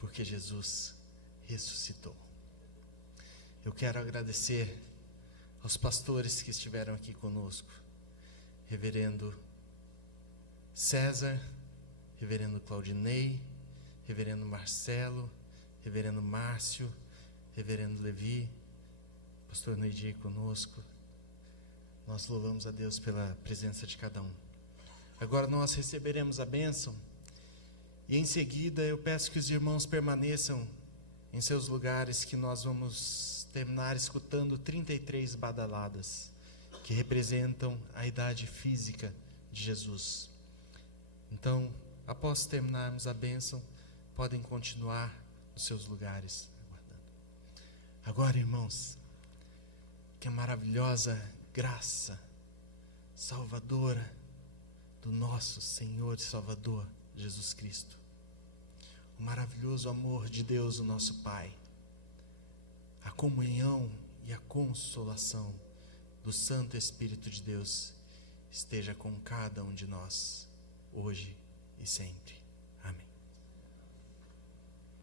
porque Jesus ressuscitou. Eu quero agradecer aos pastores que estiveram aqui conosco, Reverendo César, Reverendo Claudinei, Reverendo Marcelo, Reverendo Márcio, Reverendo Levi, Pastor Noidi conosco. Nós louvamos a Deus pela presença de cada um. Agora nós receberemos a bênção e em seguida eu peço que os irmãos permaneçam em seus lugares, que nós vamos terminar escutando 33 badaladas que representam a idade física de Jesus. Então, após terminarmos a bênção, podem continuar nos seus lugares aguardando. Agora, irmãos, que a maravilhosa graça salvadora do nosso Senhor e Salvador Jesus Cristo, o maravilhoso amor de Deus, o nosso Pai, a comunhão e a consolação do Santo Espírito de Deus esteja com cada um de nós, hoje e sempre.